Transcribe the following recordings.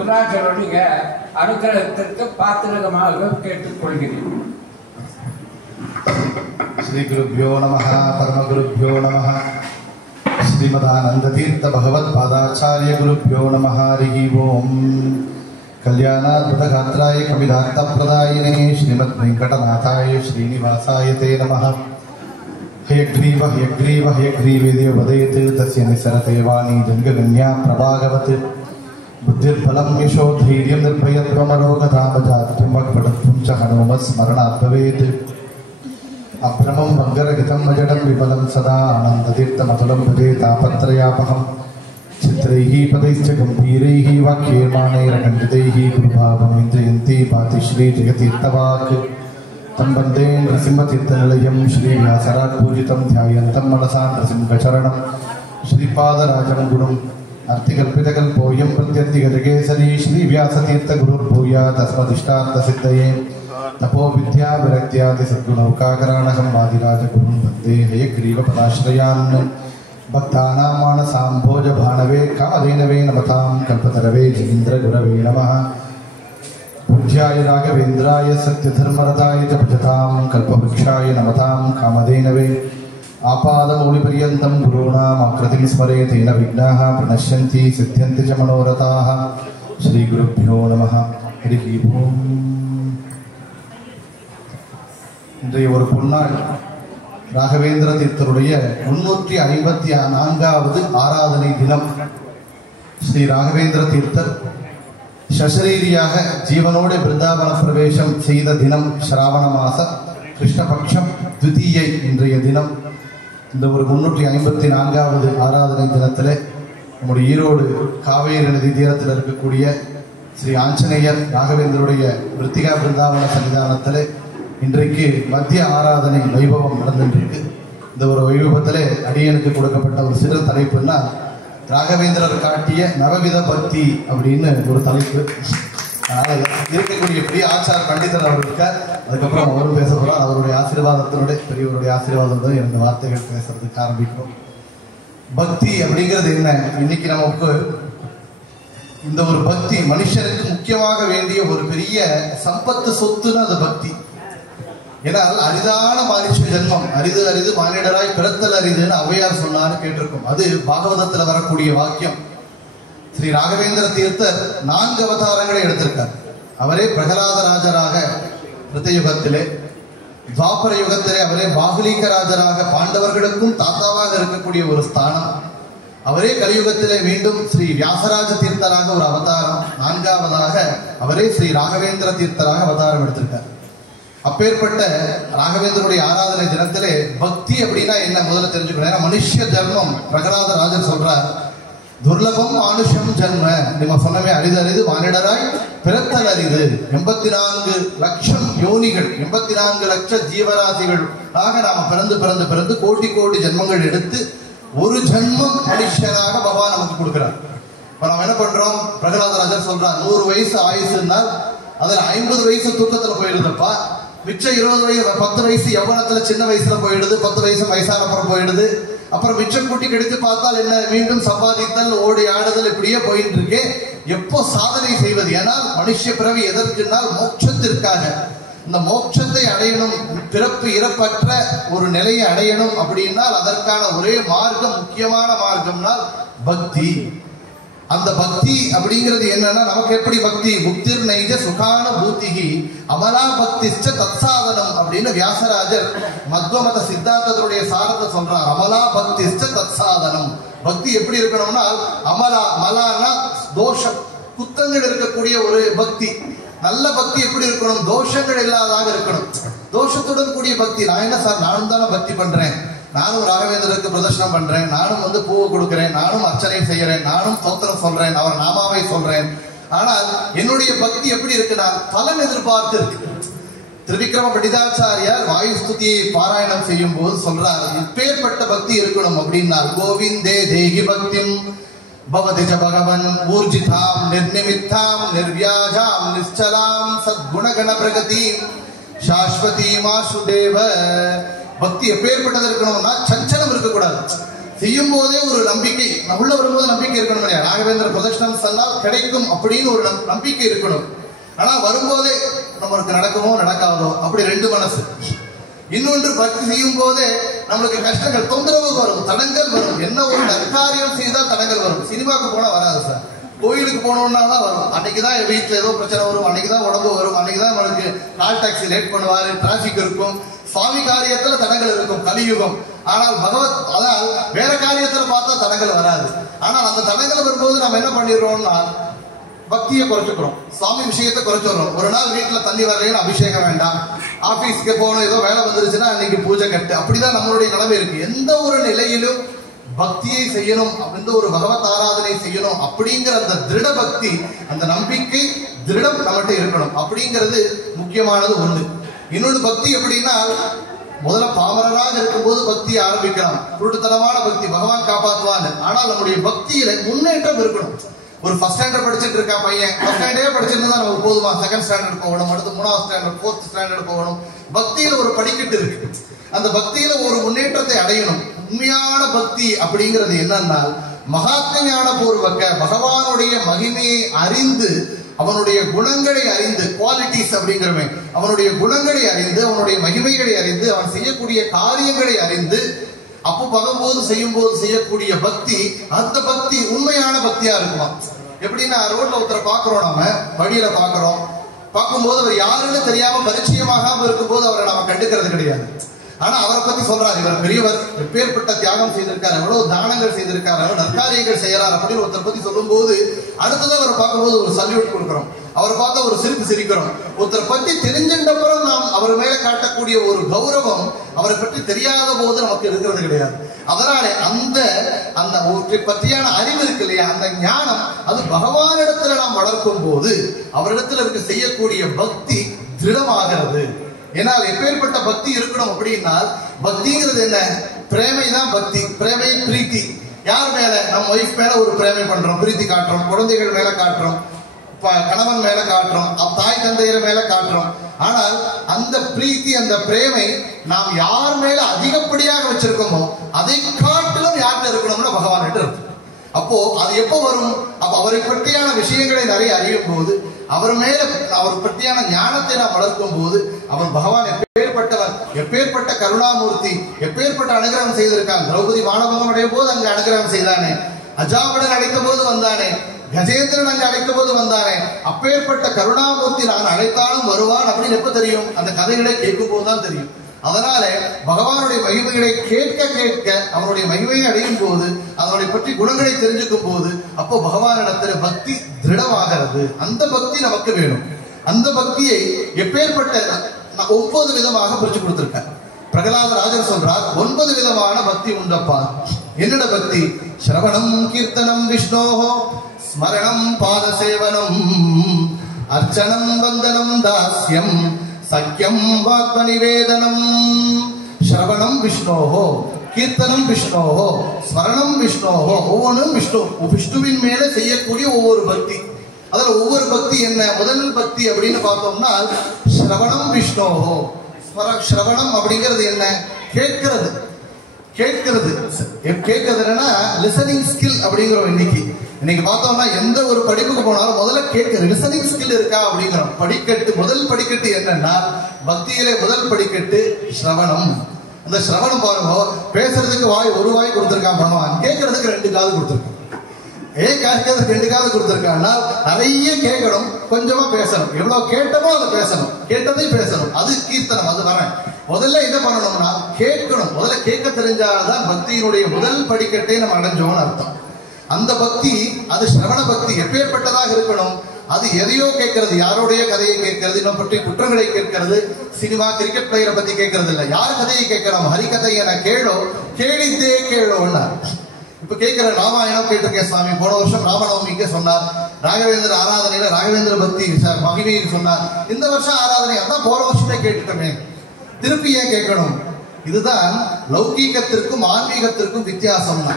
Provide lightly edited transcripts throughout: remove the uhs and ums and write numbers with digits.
குருநாதருடைய அனுகிரகத்திற்கு பாத்திரமாக கேட்டுக்கொள்கிறேன். श्री गुरुभ्यो नमः परम गुरुभ्यो नमः श्रीमदानंद तीर्थ भगवत पादाचार्य गुरुभ्यो नमः हरि ओम कल्याणाद्भुत गात्राय कविदार्थ प्रदायिने श्रीमद् वेंकटनाथाय श्रीनिवासाय ते नमः हयग्रीव हयग्रीव हयग्रीवेदेव वदेत तस्य निसरते वाणी जङ्गगण्या प्रभागवत् बुद्धिर्बलं यशो धैर्यं निर्भयत्वमरोगधामजात्यं वक्पटत्वं च हनुमत्स्मरणात् भवेत् अभ्रमं वङ्गरहितं अजडं विमलं सदा आनन्दतीर्थमतुलं भजे तापत्रयापहं चित्रैः पदैश्च गम्भीरैः वाक्यैर्माणैरखण्डितैः गुरुभावं विजयन्ती भाति श्रीजगतीर्थवाक् तं वन्दे नृसिंहतीर्थनिलयं श्रीव्यासराट्पूजितं ध्यायन्तं मनसा नृसिंहचरणं श्रीपादराजं गुरुम् अर्थिकल्पितकल्पोऽयं प्रत्यर्थिगजकेसरी श्रीव्यासतीर्थगुरुर्भूयात् तस्मदिष्टार्थसिद्धये तपो विद्या विरक्त्यादि सद्गुणौकाकराणकं वादिराजगुरुं वन्दे हयग्रीवपदाश्रयान् भक्तानां मानसाम्भोजभानवे कामधेनवे नमतां कल्पतरवे जगीन्द्रगुरवे नमः पूज्याय राघवेन्द्राय सत्यधर्मरताय च भजतां कल्पवृक्षाय नमतां कामधेनवे आपादमौलिपर्यन्तं गुरूणाम् आकृतिं स्मरेत् तेन विघ्नाः प्रणश्यन्ति सिद्ध्यन्ति च मनोरथाः श्रीगुरुभ्यो नमः हरिः ओम् இன்றைய ஒரு பொன்னாள் ராகவேந்திர தீர்த்தருடைய 354வது ஆராதனை தினம். ஸ்ரீ ராகவேந்திர தீர்த்தர் சசரீரியாக ஜீவனோடு பிருந்தாவன பிரவேசம் செய்த தினம் ஸ்ராவண மாச கிருஷ்ணபக்ஷம் த்விதீயை இன்றைய தினம். இந்த ஒரு 354வது ஆராதனை தினத்தில் நம்முடைய ஈரோடு காவேரி நதி தீரத்தில் இருக்கக்கூடிய ஸ்ரீ ஆஞ்சநேயர் ராகவேந்தருடைய விருத்திகா பிருந்தாவன சன்னிதானத்தில் இன்றைக்கு மத்திய ஆராதனை வைபவம் நடந்துருக்கு. இந்த ஒரு வைபவத்தில் அடியனுக்கு கொடுக்கப்பட்ட ஒரு சிறு தலைப்புன்னா ராகவேந்திரர் காட்டிய நவவித பக்தி அப்படின்னு ஒரு தலைப்பு. அதனால் இருக்கக்கூடிய பெரிய ஆச்சார் பண்டிதர் அவர் இருக்கார். அதுக்கப்புறம் அவரும் பேச போகிறார். அவருடைய ஆசீர்வாதத்தினுடைய பெரியவருடைய ஆசீர்வாதத்தோடு 2 வார்த்தைகள் பேசுறதுக்கு ஆரம்பிக்கிறோம். பக்தி அப்படிங்கிறது என்ன? இன்னைக்கு நமக்கு இந்த ஒரு பக்தி மனுஷனுக்கு முக்கியமாக வேண்டிய ஒரு பெரிய சம்பத்து சொத்துன்னு அது பக்தி. ஏன்னால் அரிதான மனுஷ ஜென்மம், அரிது அரிது மானிடராய் பிறத்தல் அரிதுன்னு ஔவையார் சொன்னான்னு கேட்டிருக்கும். அது பாகவதத்தில் வரக்கூடிய வாக்கியம். ஸ்ரீ ராகவேந்திர தீர்த்தர் 4 அவதாரங்களை எடுத்திருக்கார். அவரே பிரகலாதராஜராக கிருத்தயுகத்திலே, துவாபர யுகத்திலே அவரே பாகுலீகராஜராக பாண்டவர்களுக்கும் தாத்தாவாக இருக்கக்கூடிய ஒரு ஸ்தானம். அவரே கலியுகத்திலே மீண்டும் ஸ்ரீ வியாசராஜ தீர்த்தராக ஒரு அவதாரம். 4வதாக அவரே ஸ்ரீ ராகவேந்திர தீர்த்தராக அவதாரம் எடுத்திருக்கார். அப்பேற்பட்ட ராகவேந்தருடைய ஆராதனை தினத்திலே பக்தி அப்படின்னா என்ன முதல்ல தெரிஞ்சுக்கணும். ஏன்னா மனுஷ ஜன்மம் பிரகலாதராஜர் சொல்றார், துர்லபம் மானுஷம் ஜன்ம. நம்ம சொன்னமே அரிது அரிது மானிடராய் பிறத்தல் அரிது. 84 லட்சம் யோனிகள், 84 லட்சம் ஜீவராசிகள் ஆக நாம பிறந்து பிறந்து பிறந்து கோடி கோடி ஜென்மங்கள் எடுத்து ஒரு ஜென்மம் மனுஷனாக பகவான் நமக்கு கொடுக்கிறார். இப்ப நம்ம என்ன பண்றோம்? பிரகலாதராஜர் சொல்றார் 100 வயசு ஆயுசுன்னா அதில் 50 வயசு தூக்கத்துல போயிருந்தப்பா, மிச்சம் 20 வயசு 10 வயசு யவனத்துல சின்ன வயசுல போயிடுது, 10 வயசு வயசான அப்புறம் போயிடுது. அப்புறம் மிச்சம் கூட்டி கெடுத்து பார்த்தால் என்ன, மீண்டும் சம்பாதித்தல் ஓடி ஆடுதல் இப்படியே போயிட்டு இருக்கு. எப்போ சாதனை செய்வது? ஏன்னால் மனுஷ பிறவி எதற்குனால் மோட்சத்திற்காக. இந்த மோட்சத்தை அடையணும், பிறப்பு இறப்பற்ற ஒரு நிலையை அடையணும் அப்படின்னால் அதற்கான ஒரே மார்க்கம், முக்கியமான மார்க்கம்னால் பக்தி. அந்த பக்தி அப்படிங்கிறது என்னன்னா, நமக்கு எப்படி பக்தி? புக்திர் நைஜ சுகான பூத்திகி அமலா பக்திஷ்ட தத்சாதனம் அப்படின்னு வியாசராஜர் மத்வமத சித்தாந்தத்துடைய சாரத்தை சொல்றார். அமலா பக்திஷ்ட தத்சாதனம். பக்தி எப்படி இருக்கணும்னா, அமலா மலான்னா தோஷம், குத்தங்கள் இருக்கக்கூடிய ஒரு பக்தி. நல்ல பக்தி எப்படி இருக்கணும்? தோஷங்கள் இல்லாததாக இருக்கணும். தோஷத்துடன் கூடிய பக்தி. நான் என்ன சார், நானும் தானே பக்தி பண்றேன், நானும் ராகவேந்திரருக்கு பிரதர்ஷனம் பண்றேன், நானும் பூவை கொடுக்கிறேன், நானும் அர்ச்சனை செய்யறேன், நானும் ஸ்தோத்திரம் சொல்றேன், அவர் நாமாவை சொல்றேன். ஆனால் என்னுடைய பக்தி எப்படி இருக்குன்னா பலன் எதிர்பார்த்து இருக்கு. திருவிக்ரம பண்டிதாச்சாரியார் வாயுஸ்துதியை பாராயணம் செய்யும் போது சொல்றார், இப்பேற்பட்ட பக்தி இருக்கணும் அப்படின்னா, கோவிந்தே தேகி பக்திம் பவதிஜ பகவன் ஊர்ஜிதாம் நிர்நிமித்தாம் நிர்வியாஜாம் நிச்சலாம் சத்குணகண பிரகதீம் சாஸ்வதி மாசுதேவ. பக்தி எப்பேற்பட்டது இருக்கணும்னா சஞ்சலம் இருக்கக்கூடாது. செய்யும் போதே ஒரு நம்பிக்கை, உள்ள வரும்போது நம்பிக்கை இருக்கணும் இல்லையா? ராகவேந்திர பிரதட்சணம் சொன்னால் கிடைக்கும் அப்படின்னு ஒரு நம்பிக்கை இருக்கணும். ஆனா வரும்போதே நம்மளுக்கு நடக்குமோ நடக்காதோ அப்படி ரெண்டு மனசு. இன்னொன்று பக்தி செய்யும் போதே நம்மளுக்கு கஷ்டங்கள், தொந்தரவு வரும், தடங்கள் வரும். என்ன ஒரு நற்காரியம் செய்தால் தடங்கள் வரும். சினிமாவுக்கு போனா வராது சார், கோயிலுக்கு போனோம்னா தான் வரும். அன்னைக்குதான் வீட்டுல ஏதோ பிரச்சனை வரும், அன்னைக்குதான் உடம்பு வரும், அன்னைக்குதான் நம்மளுக்கு கால் டாக்ஸி லேட் பண்ணுவாரு, டிராபிக் இருக்கும், சுவாமி காரியத்துல தடங்கள் இருக்கும், கலியுகம். ஆனால் அதான் வேற காரியத்துல பார்த்தா தடங்கள் வராது. ஆனால் அந்த தடங்கள் வரும்போது நம்ம என்ன பண்ணிடுறோம்னா பக்தியை குறைச்சுக்கிறோம், சுவாமி விஷயத்தை குறைச்சிடுறோம். ஒரு நாள் வீட்டுல தண்ணி வரலைன்னு அபிஷேகம் வேண்டாம், ஆபீஸ்க்கு போகணும், ஏதோ வேலை வந்துருச்சுன்னா அன்னைக்கு பூஜை கட்டு. அப்படிதான் நம்மளுடைய நிலைமை இருக்கு. எந்த ஒரு நிலையிலும் பக்தியை செய்யணும், எந்த ஒரு பகவத் ஆராதனை செய்யணும் அப்படிங்கிற அந்த திருட பக்தி, அந்த நம்பிக்கை திருடம் நம்மகிட்ட இருக்கணும். அப்படிங்கிறது முக்கியமானது ஒண்ணு. இன்னொன்று பக்தி எப்படின்னா, முதல்ல பாமரராக இருக்கும்போது பக்தியை ஆரம்பிக்கலாம், குருட்டுத்தனமான பக்தி, பகவான் காப்பாற்றுவான்னு. ஆனால் நம்முடைய பக்தியில முன்னேற்றம் இருக்கணும். ஒரு ஃபர்ஸ்ட் ஸ்டாண்டர்ட் படிச்சுட்டு இருக்கா பையன், ஃபர்ஸ்ட் ஸ்டாண்டர்டே படிச்சிருந்தா நமக்கு போதுமா? செகண்ட் ஸ்டாண்டர்ட் போகணும், அடுத்து 3வது ஸ்டாண்டர்ட், 4th ஸ்டாண்டர்ட் போகணும். பக்தியில ஒரு படிக்கட்டு இருக்கு. அந்த பக்தியில ஒரு முன்னேற்றத்தை அடையணும். உண்மையான பக்தி அப்படிங்கிறது என்னன்னா, மகாத்ம ஞான பூர்வக பகவானுடைய மகிமையை அறிந்து, அவனுடைய குணங்களை அறிந்து, குவாலிட்டிஸ் அப்படிங்கிறமே, அவனுடைய குணங்களை அறிந்து, அவனுடைய மகிமைகளை அறிந்து, அவன் செய்யக்கூடிய காரியங்களை அறிந்து, அப்போ பகம்போது செய்யும் போது செய்யக்கூடிய பக்தி, அந்த பக்தி உண்மையான பக்தியா இருக்குமா? எப்படின்னா, ரோட்ல ஒருத்தரை பாக்குறோம், நாம வழியில பாக்குறோம், பார்க்கும்போது அவர் யாருன்னு தெரியாம பரிச்சயமாகாம இருக்கும்போது அவரை நாம கண்டுக்கிறது கிடையாது. ஆனா அவரை பத்தி சொல்றாரு, இவர் பெரியவர், எப்பேற்பட்ட தியாகம் செய்திருக்காரு, எவ்வளவு தானங்கள் செய்திருக்காரு, எவ்வளவு நற்காரியங்கள் செய்யறாரு அப்படின்னு ஒருத்தர் பத்தி சொல்லும் போது அடுத்ததான் அவரை பார்க்கும்போது ஒரு சல்யூட் கொடுக்கிறோம், அவரை பார்த்தா ஒரு சிரிப்பு சிரிக்கிறோம். ஒருத்தர் பத்தி தெரிஞ்சின்றப்புறம் நாம் அவர் மேல காட்டக்கூடிய ஒரு கௌரவம் அவரை பற்றி தெரியாத போது நமக்கு இருக்கிறது கிடையாது. அதனால அந்த அந்த பற்றியான அறிவு இருக்கு இல்லையா, அந்த ஞானம், அது பகவானிடத்துல நாம் வளர்க்கும் போது அவரிடத்துல இருக்க செய்யக்கூடிய பக்தி திருடமாகிறது. ஏன்னால் எப்பேற்பட்ட பக்தி இருக்கணும் அப்படின்னா, பக்திங்கிறது என்ன? பிரேமை தான் பக்தி. பிரேமை பிரீத்தி. யார் மேல? நம்ம ஒய்ஃப் மேல ஒரு பிரேமை பண்றோம், பிரீத்தி காட்டுறோம், குழந்தைகள் மேல காட்டுறோம், கணவன் மேல காட்டுறோம், தாய் தந்தையர் மேல காட்டுறோம். ஆனால் அந்த பிரீத்தி, அந்த பிரேமை நாம் யார் மேல அதிகப்படியாக வச்சிருக்கோமோ அதை காட்டிலும் யார்கிட்ட இருக்கணும்னா பகவான் கிட்ட இருக்கு. அப்போ அது எப்போ வரும்? அப்ப அவரை பற்றியான விஷயங்களை நிறைய அறியும் போது, அவர் மேல அவர் பற்றியான ஞானத்தை நாம் வளர்க்கும் போது, அவர் பகவான் எப்பேற்பட்டவர், எப்பேற்பட்ட கருணாமூர்த்தி, எப்பேற்பட்ட அனுகிரகம் செய்திருக்காங்க. திரௌபதி மாணவகம் அடையும் போது அங்க அனுகிரகம் செய்தானே, அஜாபடன் அழைத்த போது வந்தானே, கஜேந்திரன் அங்கு அழைத்த போது வந்தானே, அப்பேற்பட்ட கருணாமூர்த்தி நான் அழைத்தாலும் வருவான் அப்படின்னு எப்ப தெரியும்? அந்த கதைகளை கேட்கும் போதுதான் தெரியும். அதனால பகவானுடைய மகிமைகளை கேட்க கேட்க அவனுடைய மகிமையை அடையும் போது, அதனுடைய பற்றி குணங்களை தெரிஞ்சுக்கும் போது, அப்போ பகவானிடத்துல பக்தி திருடமாகிறது. அந்த பக்தி நமக்கு வேணும். அந்த பக்தியை எப்பேற்பட்ட 9 விதமாக பிரிச்சு கொடுத்திருக்க. பிரகலாத ராஜர் சொல்றார், 9 விதமான பக்தி உண்டப்பா. என்னோட பக்தி? ஸ்ரவணம் கீர்த்தனம் விஷ்ணோஹோ, ஸ்மரணம் பாதசேவனம், அர்ச்சனம் வந்தனம் தாஸ்யம், சக்கியம் வாத்ம நிவேதனம். ஸ்ரவணம் விஷ்ணோஹோ, கீர்த்தனம் விஷ்ணோஹோ, ஸ்மரணம் விஷ்ணோஹோ. ஒவ்வொன்றும் விஷ்ணு, விஷ்ணுவின் மேல செய்யக்கூடிய ஒவ்வொரு பக்தி. அதுல ஒவ்வொரு பக்தி என்ன? முதல் பக்தி அப்படின்னு பார்த்தோம்னா ஸ்ரவணம் விஷ்ணோஹோ. ஸ்ரவணம் அப்படிங்கிறது என்ன? கேட்கிறது. கேட்கிறது என்னன்னா லிசனிங் ஸ்கில் அப்படிங்கிறோம். இன்னைக்கு பார்த்தோம்னா எந்த ஒரு படிப்புக்கு போனாலும் முதல்ல கேட்கிற லிசனிங் ஸ்கில் இருக்கா அப்படிங்கிறோம். படிக்கட்டு, முதல் படிக்கட்டு என்னன்னா பக்தியிலே முதல் படிக்கட்டு ஸ்ரவணம். அந்த ஸ்ரவணம் பாருங்க, பேசுறதுக்கு ஒரு வாய் கொடுத்திருக்கான் பகவான், கேட்கறதுக்கு 2 காது கொடுத்திருக்கான். கேட்கறதுக்கு 2 காது கொடுத்திருக்கான்னா நிறைய கேட்கணும், கொஞ்சமா பேசணும். எவ்வளவு கேட்டமோ அதை பேசணும், கேட்டதை பேசணும். அது கீர்த்தனம். அது வரேன். முதல்ல என்ன பண்ணணும்னா கேட்கணும். முதல்ல கேட்க தெரிஞ்சால்தான் பக்தியினுடைய முதல் படிக்கட்டை நம்ம அடைஞ்சோம்னு அர்த்தம். அந்த பக்தி அது ஸ்ரவண பக்தி. எப்பேற்பட்டதாக இருக்கணும்? அது எதையோ கேட்கறது, யாருடைய கதையை கேட்கறது, இன்னும் பற்றி குற்றங்களை கேட்கறது, சினிமா கிரிக்கெட் பிளேயரை பத்தி கேட்கறது இல்லை. யார் கதையை கேட்கணும்? ஹரிகதையை நான் கேளித்தே கேளோன்னா. இப்ப கேட்கிற ராமாயணம் கேட்டிருக்கேன் சுவாமி, போன வருஷம் ராமநவமிக்கு சொன்னார். ராகவேந்திர ஆராதனையில ராகவேந்திர பக்தி மகிமையை சொன்னார். இந்த வருஷம் ஆராதனை அதான் போன வருஷமே கேட்டுட்டோமே, திருப்பி ஏன் கேட்கணும்? இதுதான் லௌகீகத்திற்கும் ஆன்மீகத்திற்கும் வித்தியாசம்னா.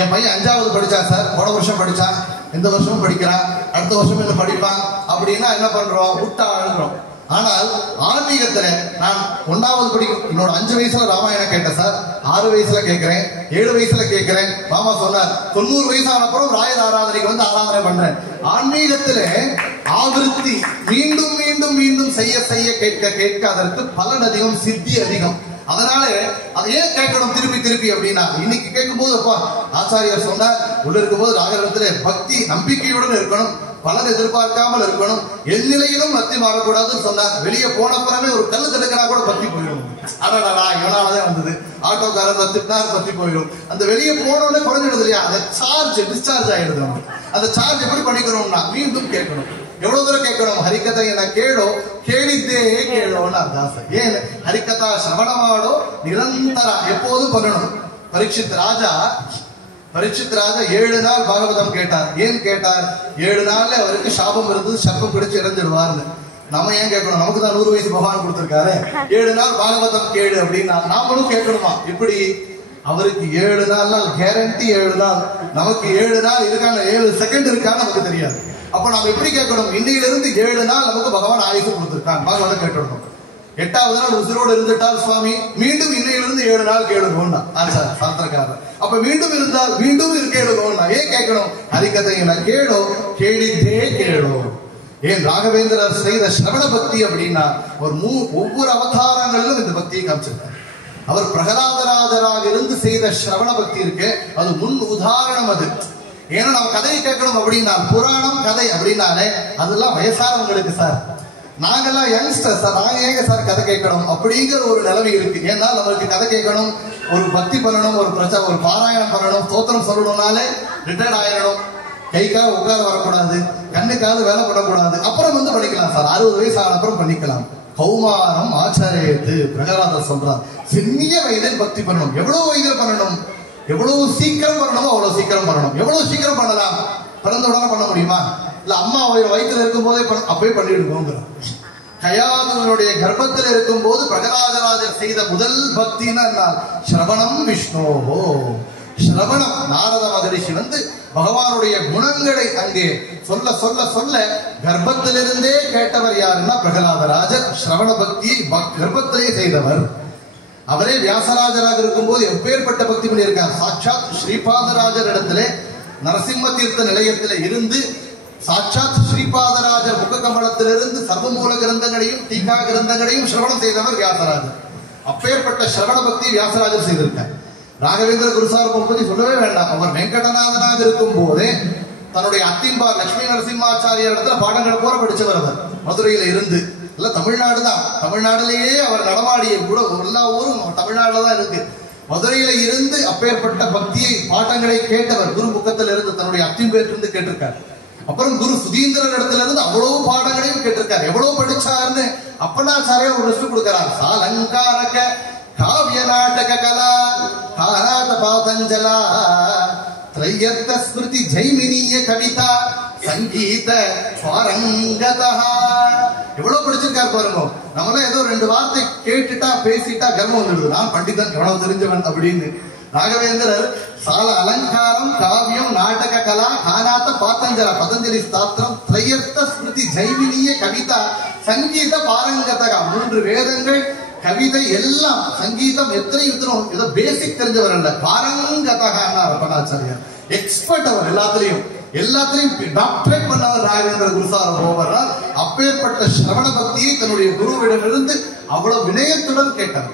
என் பையன் 5வது படிச்சான் சார், போன வருஷம் படிச்சான், இந்த வருஷமும் படிக்கிறான், அடுத்த வருஷம் என்ன படிப்பான் அப்படின்னா என்ன பண்றோம்? விட்டா அழுகிறோம். ஆனால் ஆன்மீகத்துல நான் 1வது படிக்கும் என்னோட 5 வயசுல ராமாயணம் கேட்டேன் சார், 6 வயசுல கேட்கிறேன், 7 வயசுல கேட்கிறேன். மாமா சொன்னார் 90 வயசான அப்புறம் ராயர் ஆராதனைக்கு வந்து ஆராதனை பண்றேன். ஆன்மீகத்துல ஆவிருத்தி மீண்டும் மீண்டும் மீண்டும் செய்ய செய்ய கேட்க கேட்க அதற்கு பலன் அதிகம், சித்தி அதிகம். அதனால அதை ஏன் கேட்கணும் திருப்பி திருப்பி அப்படின்னா, இன்னைக்கு கேட்கும் போது அப்பா ஆச்சாரியர் சொன்னார் உள்ள இருக்கும் போது ராகவத்துல பக்தி நம்பிக்கையுடன் இருக்கணும், பலன் எதிர்பார்க்காமல் இருக்கணும், எந்நிலையிலும் பக்தி மாறக்கூடாதுன்னு சொன்னார். வெளியே போனப்புறமே ஒரு கல்லு தடுக்கிறா கூட பத்தி போயிடும். அடடா இவனாலதான் வந்தது, ஆட்டோக்காரன் தத்துட்டார் பத்தி போயிடும். அந்த வெளியே போனோடனே குறைஞ்சிடுது இல்லையா, அந்த சார்ஜ் டிஸ்சார்ஜ் ஆயிடுது. அந்த சார்ஜ் எப்படி பண்ணிக்கணும்னா மீண்டும் கேட்கணும். எவ்வளவு தூரம் கேட்கணும்? ஹரிಕಥಾ என ಕೇಳೋ ಕೇಳಿದ್ದೇ ಕೇಳೋன்னு அர்த்தம். ஏன் ஹரிಕಥா ಶ್ರವಣ ಮಾಡೋ நிரந்தர எப்போதும் பண்ணணும். பரீட்சித் ராஜா 7 நாள் பாகவதம் கேட்டார். ஏன் கேட்டார்? 7 நாள்ல அவருக்கு சாபம் இருந்தது, சர்ப்பம் பிடிச்சு இறந்துடுவார்னு. நம்ம ஏன் கேட்கணும்? நமக்கு தான் 100 வயசு பகவான் கொடுத்திருக்காரு. 7 நாள் பாகவதம் கேளு அப்படின்னா நாமளும் கேட்கணுமா? இப்படி அவருக்கு 7 நாள் கேரண்டி. 7 நாள் நமக்கு 7 நாள் இருக்காங்க, 7 செகண்ட் இருக்கான்னு நமக்கு தெரியாது. அப்ப நம்ம எப்படி கேட்கணும்? இன்னையிலிருந்து 7 நாள் நமக்கு பகவான் ஆயுசு கொடுத்திருக்கான், பாகவதம் கேட்கணும். 8வது நாள் உசிரோடு இருந்துட்டால் சுவாமி மீண்டும் இன்னையிலிருந்து 7 நாள் கேளுவோம்னா ஆச்சார் சாஸ்திரக்காரர். அப்ப மீண்டும் இருந்தால் மீண்டும் கேளுவோம்னா ஏன் கேட்கணும்? ஹரிகதை என கேளோ கேளித்தே கேளோ. ஏன் ராகவேந்திரர் செய்த ஸ்ரவண பக்தி அப்படின்னா ஒவ்வொரு அவதாரங்களிலும் இந்த பக்தியை காமிச்சிருக்கார். அவர் பிரகலாதராஜராக இருந்து செய்த ஸ்ரவண பக்தி இருக்கு, அது முன் உதாரணம். அது ஏன்னா நம்ம கதையை கேட்கணும் அப்படின்னா, புராணம் கதை அப்படின்னாலே அதெல்லாம் வயசானவங்களுக்கு சார், நாங்கெல்லாம் யங்ஸ்டர் சார், நாங்க ஏங்க சார் கதை கேட்கணும் அப்படிங்கிற ஒரு நிலைமை இருக்கு. ஏன்னா நம்மளுக்கு கதை கேட்கணும், ஒரு பக்தி பண்ணணும், ஒரு பாராயணம் பண்ணணும், ஸ்தோத்திரம் சொல்லணும்னாலே ரிட்டையர்ட் ஆயிடணும், கைக்காக உட்கார வரக்கூடாது, கண்ணுக்காவது வேலை பண்ணக்கூடாது, அப்புறம் வந்து பண்ணிக்கலாம் சார், 60 வயசு ஆன அப்புறம் பண்ணிக்கலாம். கௌமாரம் ஆச்சாரியத்து பிரகலாதர் சொல்றார், சின்னிய வயதில் பக்தி பண்ணணும். எவ்வளவு வயதில் பண்ணணும்? எவ்வளவு சீக்கிரம் பண்ணணுமோ அவ்வளவு சீக்கிரம் பண்ணணும். எவ்வளவு சீக்கிரம் பண்ணலாம்? பிறந்த உடனே பண்ண முடியுமா? இல்ல அம்மா வயிற்றுல இருக்கும் போதே அப்பவே பண்ணிடுவோங்கிற. கயாதுவனுடைய கர்ப்பத்தில் இருக்கும் போது பிரகலாதராஜர் செய்த முதல் பக்தினா ஸ்ரவணம் விஷ்ணோஹோ. ஸ்ரவணம், நாரத மகரிஷி வந்து பகவானுடைய குணங்களை அங்கே சொல்ல சொல்ல சொல்ல கர்ப்பத்திலிருந்தே கேட்டவர் யாருன்னா பிரகலாதராஜர். ஸ்ரவண பக்தியை கர்ப்பத்திலே செய்தவர். அவரே வியாசராஜராக இருக்கும் போது எப்பேற்பட்ட பக்தி பண்ணியிருக்கார். சாட்சாத் ஸ்ரீபாதராஜர் இடத்திலே நரசிம்ம தீர்த்த நிலையத்திலே இருந்து சாட்சாத் ஸ்ரீபாதராஜர் முக கமலத்திலிருந்து சர்வமூல கிரந்தங்களையும் டீகா கிரந்தங்களையும் சிரவணம் செய்தவர் வியாசராஜர். அப்பேற்பட்ட சிரவண பக்தி வியாசராஜர் செய்திருக்கார். ராகவேந்திர குருசாரப்பம் பற்றி சொல்லவே வேண்டாம். அவர் வெங்கடநாதனாக இருக்கும் போதே தன்னுடைய அத்திம்பார் லட்சுமி நரசிம்மாச்சாரியர் இடத்துல பாடங்கள் பூரா படிச்சவர். அவர் மதுரையில இருந்து, இல்ல தமிழ்நாடு தான், தமிழ்நாடுலேயே அவர் நடமாடிய கூட எல்லா ஊரும் தமிழ்நாடுல தான் இருக்கு. மதுரையில இருந்து அப்பேற்பட்ட பக்தியை பாட்டங்களை கேட்டவர். குரு முகத்தில் இருந்து தன்னுடைய அத்திம்பேற்றிருந்து கேட்டிருக்கார். அப்புறம் குரு சுதீந்திரர் இடத்துல இருந்து அவ்வளவு பாடங்களையும் கேட்டிருக்கார். எவ்வளவு படிச்சாருன்னு அப்பனாச்சாரியர் ஒரு லிஸ்ட் கொடுக்கிறார். சாலங்காரக காவிய நாடக கலா காராத பாதஞ்சலா த்ரையர்த்த ஸ்மிருதி ஜெய்மினிய கவிதா சங்கீத பாரங்கதா. எவ்வளவு படிச்சிருக்காரு பாருங்க. நம்மளாம் ஏதோ 2 வார்த்தை கேட்டுட்டா பேசிட்டா கர்வம் வந்துடுது, நான் பண்டிதன் எவ்வளவு தெரிஞ்சவன் அப்படின்னு. ராகவேந்திரர் சால அலங்காரம் காவியம் நாடக கலா கானாத்த பாத்தஞ்சலா பதஞ்சலி ஸ்தாத்திரம் த்ரையர்த்த ஸ்மிருதி ஜைமினிய கவிதா சங்கீத பாரங்கதகா 3 வேதங்கள் கவிதை எல்லாம் சங்கீதம் எத்தனை ஏதோ பேசிக் தெரிஞ்சவர் அல்ல, பாரங்கதகான அப்பனாச்சாரியார் எக்ஸ்பர்ட். அவர் எல்லாத்திலையும் டாக்டரேட் பண்ணவர் ராகவேந்திர குருசாரர். அப்பேற்பட்ட சிரவண பக்தியை தன்னுடைய குருவிடமிருந்து அவ்வளவு வினயத்துடன் கேட்டார்.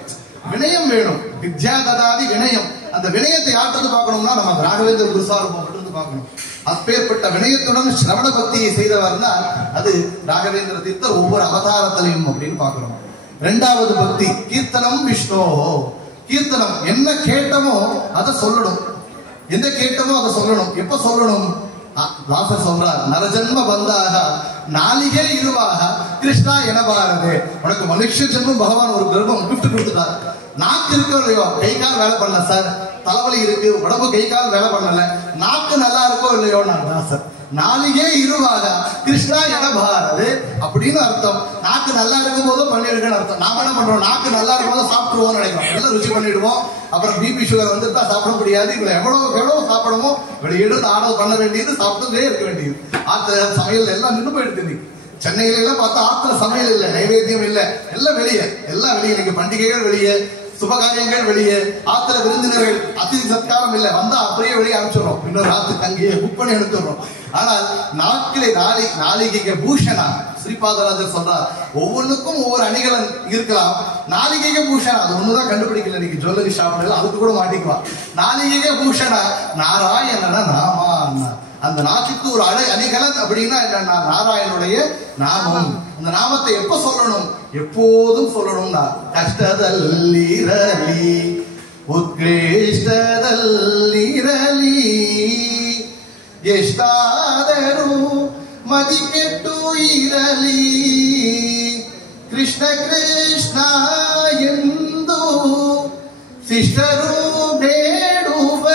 வினயம் வேணும், வித்யா ததாதி வினயம். அந்த வினயத்தை யார்கிட்ட பார்க்கணும்னா நம்ம ராகவேந்திர குருசாரர் பார்க்கணும். அப்பேற்பட்ட வினயத்துடன் சிரவண பக்தியை செய்தவர்னா அது ராகவேந்திர தீர்த்தர் ஒவ்வொரு அவதாரத்திலையும் அப்படின்னு பார்க்கிறோம். 2வது பக்தி கீர்த்தனம் விஷ்ணோஹோ. கீர்த்தனம் என்ன கேட்டமோ அதை சொல்லணும், எந்த கேட்டமோ அதை சொல்லணும். எப்ப சொல்லணும்? தாசர் சொல்றார், நரஜன்ம பந்தாக நாளிகே இருவாக கிருஷ்ணா என பாரதே. உனக்கு மனுஷ ஜென்மம் பகவான் ஒரு கர்ப்பம் கிஃப்ட் கொடுத்துட்டார். நாக்கு இருக்கோ இல்லையோ, கை கால் வேலை பண்ணல சார், தலைவலி இருக்கு, உடம்பு கை கால் வேலை பண்ணல, நாக்கு நல்லா இருக்கோ இல்லையோ, நான் தாசர் நாளிகே இருவாக கிருஷ்ணா என பாரதே அப்படின்னு அர்த்தம். நாக்கு நல்லா இருக்கும் போதும் பண்ணிருக்கேன்னு அர்த்தம். நாம என்ன பண்றோம்? நாக்கு நல்லா இருக்கும் போது சாப்பிட்டுருவோம் நினைக்கிறோம், எல்லாம் ருச்சி பண்ணிடுவோம். அப்புறம் பிபி சுகர் வந்துட்டா சாப்பிட முடியாது. இவ்வளவு எவ்வளவு சாப்பிடமோ எடுத்து ஆர்டர் பண்ண வேண்டியது, சாப்பிட்டுட்டே இருக்க வேண்டியது. சமையல் எல்லாம் நின்று போயிடுது. சென்னையில எல்லாம் பார்த்தா ஆத்துல சமையல் இல்லை, நைவேத்தியம் இல்லை, எல்லாம் வெளியே, எல்லாம் வெளியே. இன்னைக்கு பண்டிகைகள் வெளியே, சுபகாரியங்கள் வெளியே, ஆத்துல விருந்தினர்கள், அதிதி சத்காரம் இல்லை, வந்தா அப்படியே வெளியே அனுப்பிச்சிடுறோம், இன்னொரு ராத்து தங்கிய புக் பண்ணி அனுப்பிச்சிடுறோம். ஆனால் நாட்களை நாளிகை பூஷணா ஸ்ரீபாதராஜர் சொல்றார், ஒவ்வொன்றுக்கும் ஒவ்வொரு அணிகலன் இருக்கலாம். நாளிகை பூஷணா அது ஒண்ணுதான் கண்டுபிடிக்கல, இன்னைக்கு ஜுவல்லரி ஷாப்ல அதுக்கு கூட மாட்டிக்குவான். நாளிகை பூஷணா நாராயணனா நாமா, அந்த நாட்டுக்கு ஒரு அணிகலன் அப்படின்னா என்னன்னா நாராயணுடைய நாமம். அந்த நாமத்தை எப்ப சொல்லணும்? எப்போதும் சொல்லணும்னா கஷ்டதல்லிரலி ಉತ್ಕೃಷ್ಟದಲ್ಲಿರಲಿ ಎಷ್ಟಾದರೂ ಮದಿಕೆಟ್ಟು ಇರಲಿ ಕೃಷ್ಣ ಕೃಷ್ಣ ಎಂದು ಶಿಷ್ಟರು ಬೇಡುವ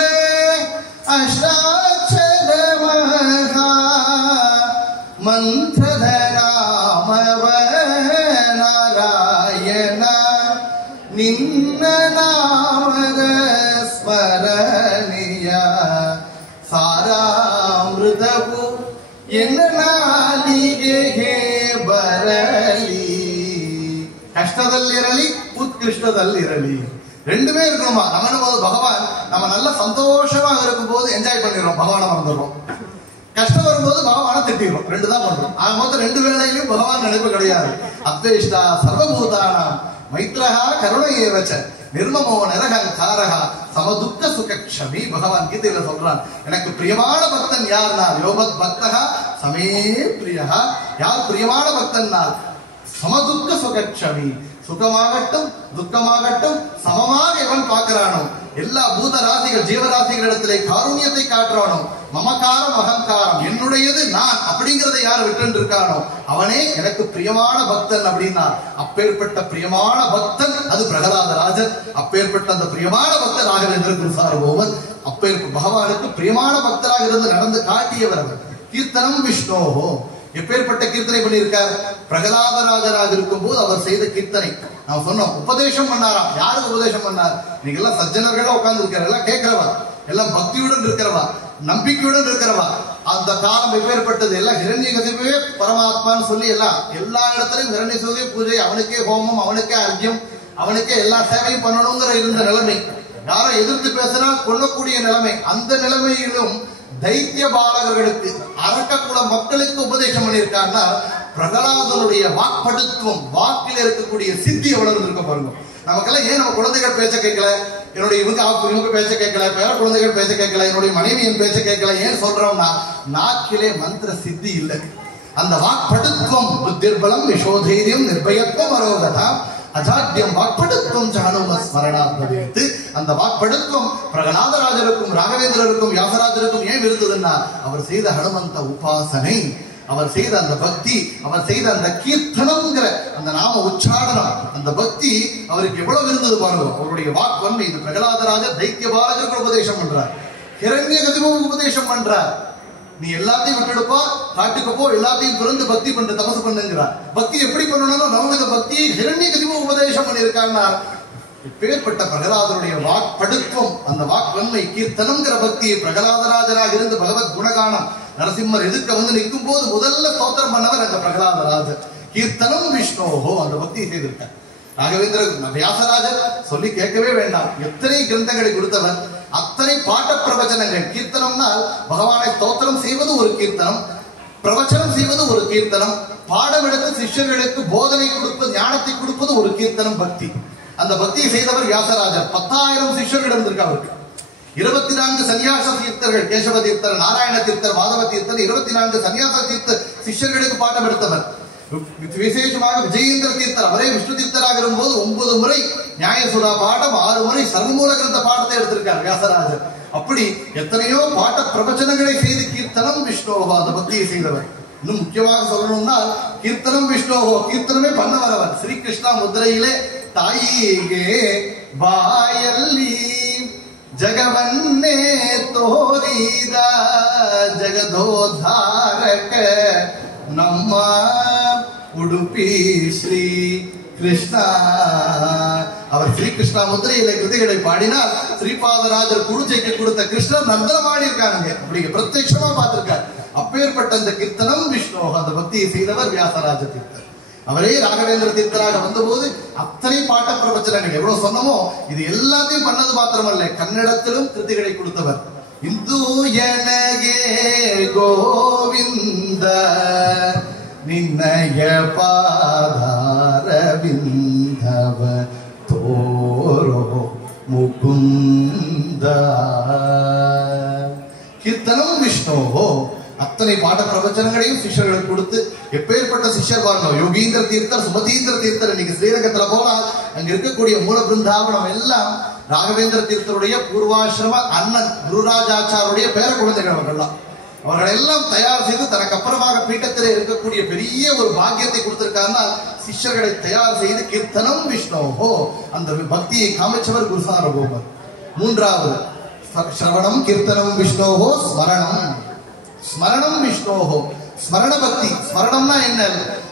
ಅಷ್ಟಾಕ್ಷರ ಮಹಾ ಮಂತ್ರದ ನಾಮವ ನಾರಾಯಣ ನಿನ್ನ ನಾಮದ ಸ್ಮರಣೆಯ ಸಾರಾಮೃತವು ಎನ್ನ ನಾಲಿಗೆಗೆ ಬರಲಿ. கஷ்டதல்லிரலி உத்கிருஷ்டதல்லிரலி ரெண்டுமே இருக்கணுமா? நம்ம பகவான் நம்ம நல்ல சந்தோஷமா இருக்கும் போது என்ஜாய் பண்ணிடுறோம், பகவானை மறந்துடுறோம். கஷ்டம் வரும்போது பகவானை திட்டிடுறோம். ரெண்டு தான் பண்றோம். ஆக மொத்தம் ரெண்டு வேளையிலும் பகவான் நினைப்பு கிடையாது. அத்வேஷ்டா சர்வபூதானாம் மைத்ரஹா கருணையேவச்ச நிர்மமோ நிரகங்காரஹா சமதுக்க சுகக்ஷமி. பகவான் கீதையில சொல்றான், எனக்கு பிரியமான பக்தன் யார்னா யோபத் பக்தஹா சமே பிரியஹா. யார் பிரியமான பக்தன்னால் சமதுக்க சுகக்ஷமி, சுகமாகட்டும் துக்கமாகட்டும் சமமாக எவன் பார்க்கிறானோ, எல்லா பூத ராசிகள் ஜீவராசிகளிடத்திலே காருண்யத்தை காட்டுறானோ, மமகாரம் அகங்காரம் என்னுடையது நான் அப்படிங்கிறதை யார் விட்டு இருக்கானோ அவனே எனக்கு பிரியமான பக்தன் அப்படின்னா. அப்பேற்பட்ட பிரியமான பக்தன் அது பிரகலாதராஜர். அப்பேற்பட்ட அந்த பிரியமான பக்தர் ராகவேந்திர குருசார்வோவர் அப்பேற்பட்ட பகவானுக்கு பிரியமான பக்தராக இருந்து நடந்து காட்டியவர் அவர். கீர்த்தனம் விஷ்ணோஹோ எப்பேற்பட்ட கீர்த்தனை பண்ணியிருக்கார்? பிரகலாதராஜராக இருக்கும் போது அவர் செய்த கீர்த்தனை நாம் சொன்னோம். உபதேசம் பண்ணாராம். யாருக்கு உபதேசம் பண்ணார்? நீங்க எல்லாம் சஜ்ஜனர்கள் உட்கார்ந்து இருக்கிற, எல்லாம் கேட்கிறவா, எல்லாம் பக்தியுடன் இருக்கிறவா, நம்பிக்கையுடன் இருக்கிறவா. அந்த காலம் எப்பேற்பட்டது? எல்லாம் ஹிரண்யகசிபுவே பரமாத்மான்னு சொல்லி எல்லாம் எல்லா இடத்துலையும் ஹிரண்யகசிபுவே பூஜை, அவனுக்கே ஹோமம், அவனுக்கே அர்க்கியம், அவனுக்கே எல்லா சேவையும் பண்ணணுங்கிற இருந்த நிலைமை. யாரை எதிர்த்து பேசினா கொல்லக்கூடிய நிலைமை. அந்த நிலைமையிலும் தைத்திய பாலகர்களுக்கு அரக்கக்குல மக்களுக்கு உபதேசம் பண்ணியிருக்காருன்னா பிரகலாதனுடைய வாக்படுத்துவம், வாக்கில் இருக்கக்கூடிய சித்தி எவ்வளவு இருக்க பாருங்க. நமக்கெல்லாம் ஏன் நம்ம குழந்தைகள் பேச்ச கேட்கல, என்னுடைய இவங்க பேச்ச கேட்கல, பேர குழந்தைகள் பேச்ச கேட்கல, என்னுடைய மனைவி என் பேச்ச கேட்கல, ஏன் சொல்றோம்னா நாக்கிலே மந்திர சித்தி இல்லை. அந்த வாக்படுத்துவம் புத்திர்பலம் யசோதைரியம் நிர்பயத்துவம் அரோகதா அஜாத்தியம் வாக்படுத்துவம் சாணும ஸ்மரணாத்மவேத்து. அந்த வாக்படுத்துவம் பிரகலாதராஜருக்கும் ராகவேந்திரருக்கும் வியாசராஜருக்கும் ஏன் இருந்ததுன்னா அவர் செய்த ஹனுமந்த உபாசனை, அவர் செய்த அந்த பக்தி, அவர் செய்த அந்த கீர்த்தனம்ங்கிற அந்த நாம உச்சாரணம், அந்த பக்தி அவருக்கு எவ்வளவு இருந்தது பாருங்க. அவருடைய வாக்கு இது பிரகலாதராஜர் தைத்திய பாலகருக்கு உபதேசம் பண்றார், ஹிரண்யகசிபுவுக்கு உபதேசம் பண்றார். நீ எல்லாத்தையும் விட்டுடுப்பா, காட்டுக்கு போ, எல்லாத்தையும் பிறந்து பக்தி பண்ணு, தபசு பண்ணுங்கிறார். பக்தி எப்படி பண்ணணும்? நவவித பக்தியை ஹிரண்யகசிபு உபதேசம் பண்ணியிருக்காங்க. இப்பேற்பட்ட பிரகலாதருடைய வாக்படுத்துவம், அந்த வாக்வன்மை கீர்த்தனம்ங்கிற பக்தியை பிரகலாதராஜராக இருந்து பகவத் குணகானம் நரசிம்மர் எதிர்க்க வந்து நிற்கும் போது முதல்ல ஸ்தோத்திரம் பண்ணவர் அந்த பிரகலாதராஜர். கீர்த்தனம் விஷ்ணோஹோ அந்த பக்தியை செய்திருக்கார். ராகவேந்திர வியாசராஜர் சொல்லி கேட்கவே வேண்டாம், எத்தனை கிரந்தங்களை கொடுத்தவர், அத்தனை பாட்ட பிரவச்சனங்கள். கீர்த்தனம்னால் பகவானை ஸ்தோத்திரம் செய்வது ஒரு கீர்த்தனம், பிரவச்சனம் செய்வது ஒரு கீர்த்தனம், பாடம் எடுத்து சிஷ்யர்களுக்கு போதனை கொடுப்பது, ஞானத்தை கொடுப்பது ஒரு கீர்த்தனம், பக்தி. அந்த பக்தியை செய்தவர் வியாசராஜர். 10,000 சிஷ்யர்கள் இருந்திருக்கு அவருக்கு. 24 சன்னியாச தீர்த்தர்கள், கேசவ தீர்த்தர், நாராயண தீர்த்தர், மாதவ தீர்த்தர், 24 சன்னியாச தீர்த்த சிஷ்யர்களுக்கு பாடம் எடுத்தவர். விசேஷமாக விஜயேந்திர தீர்த்தர், அவரே விஷ்ணு தீர்த்தராக இருக்கும்போது 9 முறை நியாயசுதா பாடம், 6 முறை சர்வமூல கிரந்த பாடத்தை எடுத்திருக்கார் வியாசராஜர். அப்படி எத்தனையோ பாட்ட பிரவச்சனங்களை செய்து கீர்த்தனம் விஷ்ணோகோ அந்த பக்தியை செய்தவர். இன்னும் முக்கியமாக சொல்லணும்னா கீர்த்தனம் விஷ்ணோகோ கீர்த்தனமே பண்ணவர் அவர். ஸ்ரீகிருஷ்ணா முத்திரையிலே தாயிகே ಬಾಯಲ್ಲಿ ಜಗವನ್ನೇ ತೋರಿದ ಜಗದೋದ್ಧಾರಕ ನಮ್ಮ ಉಡುಪಿ ಶ್ರೀ ಕೃಷ್ಣ அவர் ஸ்ரீகிருஷ்ணா முத்திரையில கிருதிகளை பாடினால் ஸ்ரீபாதராஜர் குருஜைக்கு கொடுத்த கிருஷ்ணர் நர்த்தனம் ஆடி இருக்காங்க, அப்படி பிரத்யட்சமா பார்த்திருக்கார். அப்பேற்பட்ட அந்த கீர்த்தனம் விஷ்ணு, அந்த பக்தியை செய்தவர் வியாசராஜ தீர்த்தர். அவரே ராகவேந்திர தீர்த்தராக வந்தபோது அத்தனை பாட்ட பிரபஞ்சனங்கள் எவ்வளவு சொன்னமோ இது எல்லாத்தையும் பண்ணது மாத்திரமல்ல, கன்னடத்திலும் கிருதிகளை கொடுத்தவர். இந்து எனகே கோவிந்த நின்னய பாதார விந்தவ தோரோ முகுந்த. கீர்த்தனம் விஷ்ணோஹோ, அத்தனை பாட பிரவச்சனங்களையும் சிஷ்யர்களுக்கு கொடுத்து எப்பேற்பட்ட சிஷ்யர் பாருங்க. யோகீந்திர தீர்த்தர், சுமதீந்திர தீர்த்தர். இன்னைக்கு ஸ்ரீரங்கத்துல போனா அங்க இருக்கக்கூடிய மூல பிருந்தாவனம் எல்லாம் ராகவேந்திர தீர்த்தருடைய பூர்வாசிரம அண்ணன் குருராஜாச்சாருடைய பேர குழந்தைகள். அவர்கள் எல்லாம் தயார் செய்து தனக்கு அப்புறமாக பீட்டத்திலே இருக்கக்கூடிய பெரிய ஒரு பாக்கியத்தை கொடுத்திருக்காருன்னா சிஷ்யர்களை தயார் செய்து கீர்த்தனம் விஷ்ணோஹோ, அந்த பக்தியை காமிச்சவர் குரு சார்வபௌமர். மூன்றாவது ஸ்ரவணம் கீர்த்தனம் விஷ்ணோஹோ ஸ்மரணம். ஸ்மரணம் விஷ்ணோஹோ, ஸ்மரண பக்தி. ஸ்மரணம்னா என்ன?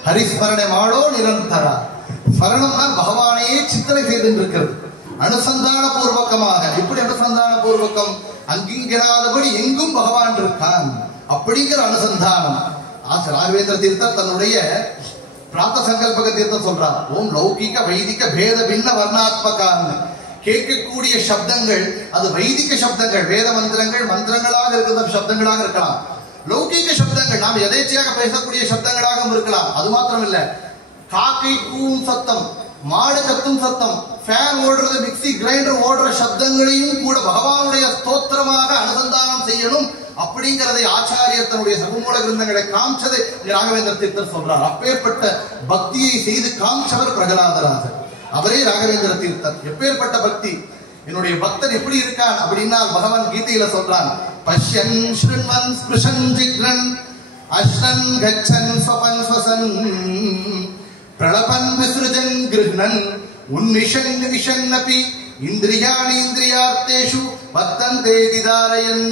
ஹரிஸ்மரணை மாடோ நிரந்தரா. ஸ்மரணம்னா பகவானையே சிந்தனை செய்து இருக்கிறது அனுசந்தான பூர்வகமாக. எப்படி அனுசந்தான பூர்வகம்? அங்கிங்கிறாதபடி எங்கும் பகவான் இருக்கான் அப்படிங்கிற அனுசந்தானம். ராகவேந்திர தீர்த்தர் தன்னுடைய பிரார்த்த சங்கல்பக தீர்த்தம் சொல்றார். ஓம் லௌகிக வைதிக பேத பின்ன வர்ணாத்மகான். கேட்கக்கூடிய சப்தங்கள் அது வைதிக சப்தங்கள், வேத மந்திரங்கள், மந்திரங்களாக இருக்கிற சப்தங்களாக இருக்கலாம். லௌகிக சப்தங்கள் நாம் எதேச்சையாக பேசக்கூடிய சப்தங்களாகவும் இருக்கலாம். அது மாத்திரம் இல்ல, காக்கை கூவும் சத்தம், மாடு கத்தும் சத்தம், ஃபேன் ஓடுறது, மிக்சி கிரைண்டர் ஓடுற சப்தங்களையும் கூட பகவானுடைய ஸ்தோத்திரமாக அனுசந்தானம் செய்யணும் அப்படிங்கிறதை ஆச்சாரியர் தன்னுடைய சகுமூல கிரந்தங்களை காமிச்சதை ராகவேந்திர தீர்த்தர் சொல்றார். அப்பேற்பட்ட பக்தியை செய்து காமிச்சவர் பிரகலாதராஜர். அவரே ராகவேந்திர தீர்த்தர். எப்பேற்பட்ட பக்தி! என்னுடைய பக்தன் எப்படி இருக்கான் அப்படின்னா பகவான் கீதையில சொல்றான். பஷ்யன் ஸ்ருண்வன் ஸ்பிருஷன் ஜிக்ரன் அஸ்ரன் கச்சன் ஸ்வபன் ஸ்வசன் பிரளபன் விஸ்ருஜன் கிருஹ்ணன் உன்மிஷன் விஷன் அபி இந்திரியாணி இந்திரியார்த்தேஷு வத்தந்தே திதாரயன்.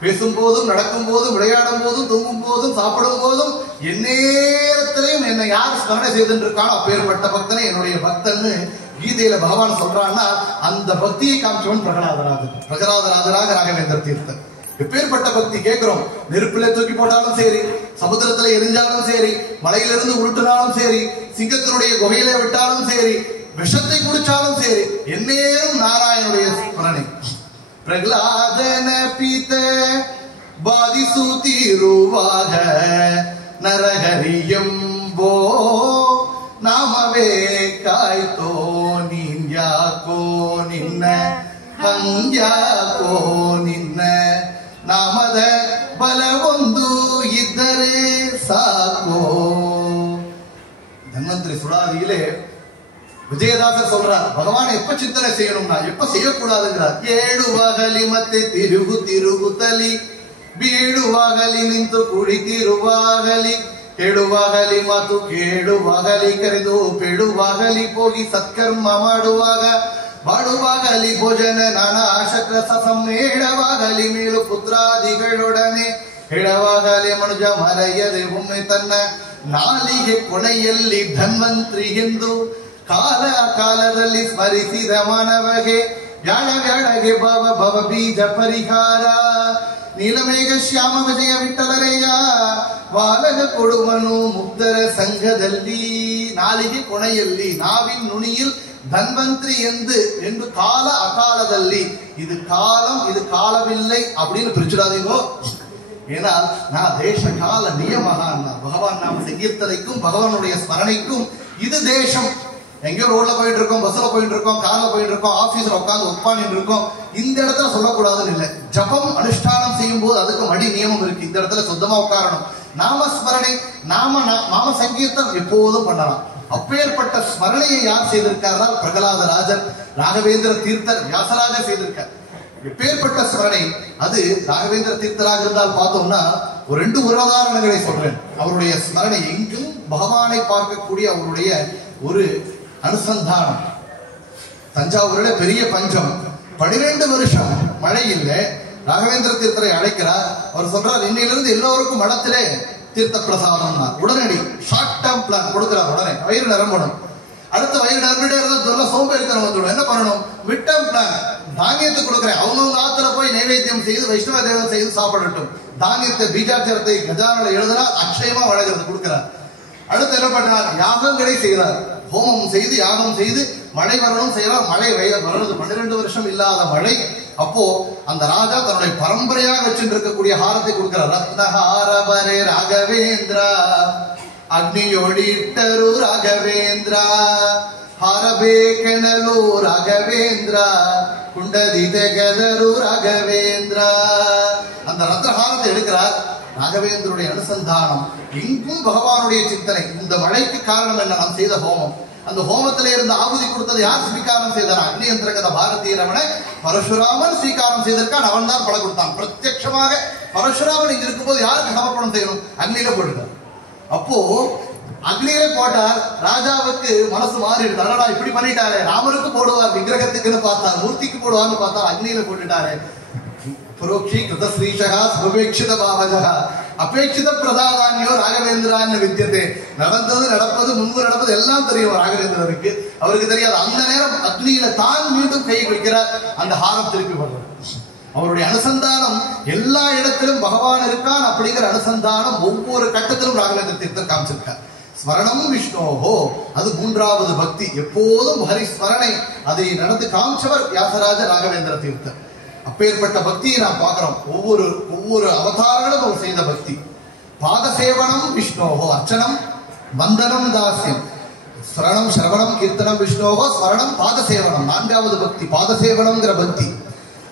பேசும் போதும், நடக்கும் போதும், விளையாடும் போதும், தூங்கும் போதும், சாப்பிடும் போதும் எந்நேரத்திலையும் என்னை யார் ஸ்மரணை செய்துட்டு இருக்கானோ அப்பேற்பட்ட பக்தனை என்னுடைய பக்தன்னு கீதையில பகவான் சொல்றான்னா அந்த பக்தியை காமிச்சவன் பிரகலாதராஜர். பிரகலாதராஜராக ராகவேந்திர தீர்த்தர். எப்பேற்பட்ட பக்தி கேட்கிறோம். நெருப்பில தூக்கி போட்டாலும் சரி, சமுத்திரத்துல எரிஞ்சாலும் சரி, மலையிலிருந்து உருட்டினாலும் சரி, சிங்கத்தினுடைய குகையில விட்டாலும் சரி, விஷத்தை குடிச்சாலும் சரி, எந்நேரம் நாராயணுடைய ஸ்மரணை. பிரகலாதன பீத பாதிசு தீருவாக ನರಹರಿಯಂಬೋ ನಾಮವೇ ಕಾಯ್ತೋ ನೀನ್ಯಾಕೋ ನಿನ್ನ ಹಂಗ್ಯಾಕೋ ನಿನ್ನ ನಾಮದ ಬಲವೊಂದು ಇದ್ದರೆ ಸಾಕೋ. தன்வந்திரி சுடாதியிலே விஜயதாசர் சொல்றார், பகவானை எப்ப சிந்தனை செய்யணும்னா எப்ப செய்யக்கூடாதுங்கிறார். ಏಳುವಾಗಲಿ ಮತ್ತೆ ತಿರುಗು ತಿರುಗುತ್ತಲಿ ಬೀಳುವಾಗಲಿ ನಿಂತು ಕುಳಿತಿರುವಾಗಲಿ ಕೇಳುವಾಗಲಿ ಮಾತು ಕೇಳುವಾಗಲಿ ಕರೆದು ಪೇಳುವಾಗಲಿ ಹೋಗಿ ಸತ್ಕರ್ಮ ಮಾಡುವಾಗ ಬಾಡುವಾಗಲಿ ಭೋಜನ ನಾನಾ ಶಕ್ರಸ ಸಮ್ಮೇಳವಾಗಲಿ ಮೇಲು ಪುತ್ರಾದಿಗಳೊಡನೆ ಹೇಳುವಾಗಲೇ ಮನುಜ ಮರೆಯದೆ ಒಮ್ಮೆ ತನ್ನ ನಾಲಿಗೆ ಕೊನೆಯಲ್ಲಿ ಧನ್ವಂತ್ರಿ ಎಂದು ಕಾಲ ಕಾಲದಲ್ಲಿ ಸ್ಮರಿಸಿದ ಮಾನವಗೆ ವ್ಯಾಳ ವ್ಯಾಳಗೆ ಭವ ಭವ ಬೀಜ ಪರಿಹಾರ. ನೀಲಮೇಘ ಶ್ಯಾಮ ವಿಜಯ ವಿಠಲರೇಯ ವಾಲಗ ಕೊಡುವನು ಮುಕ್ತರ ಸಂಘದಲ್ಲಿ. ನಾಲಿಗೆ ಕೊನೆಯಲ್ಲಿ ನಾವಿನ್ ನುಣಿயில் தன்வந்திரி என்று கால அகாலದಲ್ಲಿ. இது காலம், இது காலமில்லை அப்படின்னு பிரிச்சுடாதீங்கோ. ஏன்னா நான் தேச கால நியமகான். பகவான் நாம சங்கீர்த்தனைக்கும் பகவானுடைய ஸ்மரணைக்கும் இது தேசம். எங்கேயோ ரோட்ல போயிட்டு இருக்கோம், பஸ்ல போயிட்டு இருக்கோம், கார்ல போயிட்டு இருக்கோம், ஆபீஸ்ல உட்காந்து உட்காந்து இருக்கோம், இந்த இடத்துல சொல்லக்கூடாதுன்னு இல்லை. ஜபம் அனுஷ்டானம் செய்யும் போது அதுக்கு மடி நியமம் இருக்கு. இந்த இடத்துல சுத்தமா உட்காரணும். நாம ஸ்மரணை, நாம சங்கீர்த்தம் எப்போதும் பண்ணலாம். அப்பேற்பட்ட ஸ்மரணையை யார் செய்திருக்கார்? பிரகலாதராஜர், ராகவேந்திர தீர்த்தர், வியாசராஜர் செய்திருக்கார். எப்பேற்பட்ட ஸ்மரணை அது! ராகவேந்திர தீர்த்தராக இருந்தால் பார்த்தோம்னா ஒரு 2 உதாரணங்களை சொல்றேன். அவருடைய ஸ்மரணை எங்கும் பகவானை பார்க்கக்கூடிய அவருடைய ஒரு அனுசந்தானம். தஞ்சாவூர்ல பெரிய பஞ்சம், 12 வருஷம் மழை இல்லை. ராகவேந்திர தீர்த்தரை அழைக்கிறார். அவர் சொல்றார், இன்னையிலிருந்து எல்லோருக்கும் மடத்திலே தீர்த்த பிரசாதம். உடனடி ஷார்ட் டேர்ம் பிளான் கொடுக்கிறார். உடனே வயிறு நிரம்பணும். அடுத்த வயிறு நிரம்பிட்டே இருந்தா சோம்பேறித்தனம் வந்துடும். என்ன பண்ணணும்? Mid term plan. தானியத்தை கொடுக்குறேன், அவங்கவுங்க ஆத்துல போய் நைவேத்தியம் செய்து வைஷ்ணவ தேவம் செய்து சாப்பிடட்டும். தானியத்தை பீஜாச்சாரத்தை கஜானால எழுதுனா அக்ஷயமா வழங்குறது கொடுக்கிறார். அடுத்து என்ன பண்ணார்? யாகங்களை செய்தார். ஹோமம் செய்து யாகம் செய்து மழை வரணும் செய்யலாம். மழை வர்றது 12 வருஷம் இல்லாத மழை. அப்போ அந்த ராஜா தன்னுடைய பரம்பரையாக வச்சுட்டு இருக்கக்கூடிய ஹாரத்தை கொடுக்கிறார். ரத்னஹாரபரே ராகவேந்திரா அக்னியோடிட்டரு ராகவேந்திரா ಹಾರಬೇಕೆನಲು ರಾಘವೇಂದ್ರ குண்டதி தெகதரு ராகவேந்திரா. அந்த ரத்னஹாரத்தை எடுக்கிறார். ராகவேந்திரனுடைய அனுசந்தானம் எங்கும் பகவானுடைய சிந்தனை. இந்த மழைக்கு காரணம் என்ன? நாம் செய்த ஹோமம். அந்த ஹோமத்தில இருந்து ஆகுதி கொடுத்தது யார் ஸ்வீகாரம் செய்தார்? அக்னியந்திரகத பாரதிய ரமண பரசுராமன் ஸ்வீகாரம் செய்திருக்கான். அவன் தான் பல கொடுத்தான். பிரத்யட்சமாக பரசுராமன் இங்க இருக்கும்போது யாருக்கு சமர்ப்பணம் செய்யணும்? அக்னியில போட்டுட்டார். அப்போ அக்னியிலே போட்டார். ராஜாவுக்கு மனசு மாறிடுது. அடடா இப்படி பண்ணிட்டாரு, ராமருக்கு போடுவார் விக்கிரகத்துக்குன்னு பார்த்தார், மூர்த்திக்கு போடுவார்னு பார்த்தா அக்னியில போட்டுட்டாரு. புரோக்ஷி கிருத ஸ்ரீஷகா சுபேட்சித பாவஜகா அபேட்சித பிரதானியோ ராகவேந்திரான்னு வித்தியதே. நடப்பது முன்பு நடப்பது எல்லாம் தெரியும் ராகவேந்திரருக்கு. அவருக்கு தெரியாது. அந்த நேரம் அக்னியில தான் மீண்டும் கை வைக்கிறார். அந்த ஹாரம் திருப்பி போடுறார். அவருடைய அனுசந்தானம் எல்லா இடத்திலும் பகவான் இருக்கான் அப்படிங்கிற அனுசந்தானம் ஒவ்வொரு கட்டத்திலும் ராகவேந்திர தீர்த்தர் காமிச்சிருக்கார். ஸ்மரணம் விஷ்ணோஹோ, அது 3வது பக்தி. எப்போதும் ஹரிஸ்மரணை அதை நடந்து காமிச்சவர் வியாசராஜ ராகவேந்திர தீர்த்தர். அப்பேற்பட்ட பக்தியை நாம் பார்க்கிறோம். ஒவ்வொரு அவதாரங்களும் அவர் செய்த பக்தி. பாதசேவனம் விஷ்ணோஹோ, அர்ச்சனம் வந்தனம் தாசியம். ஸ்மரணம் ஸ்ரவணம் கீர்த்தனம் விஷ்ணோஹோ, ஸ்மரணம் பாதசேவனம் 4வது பக்தி. பாதசேவனம்ங்கிற பக்தி.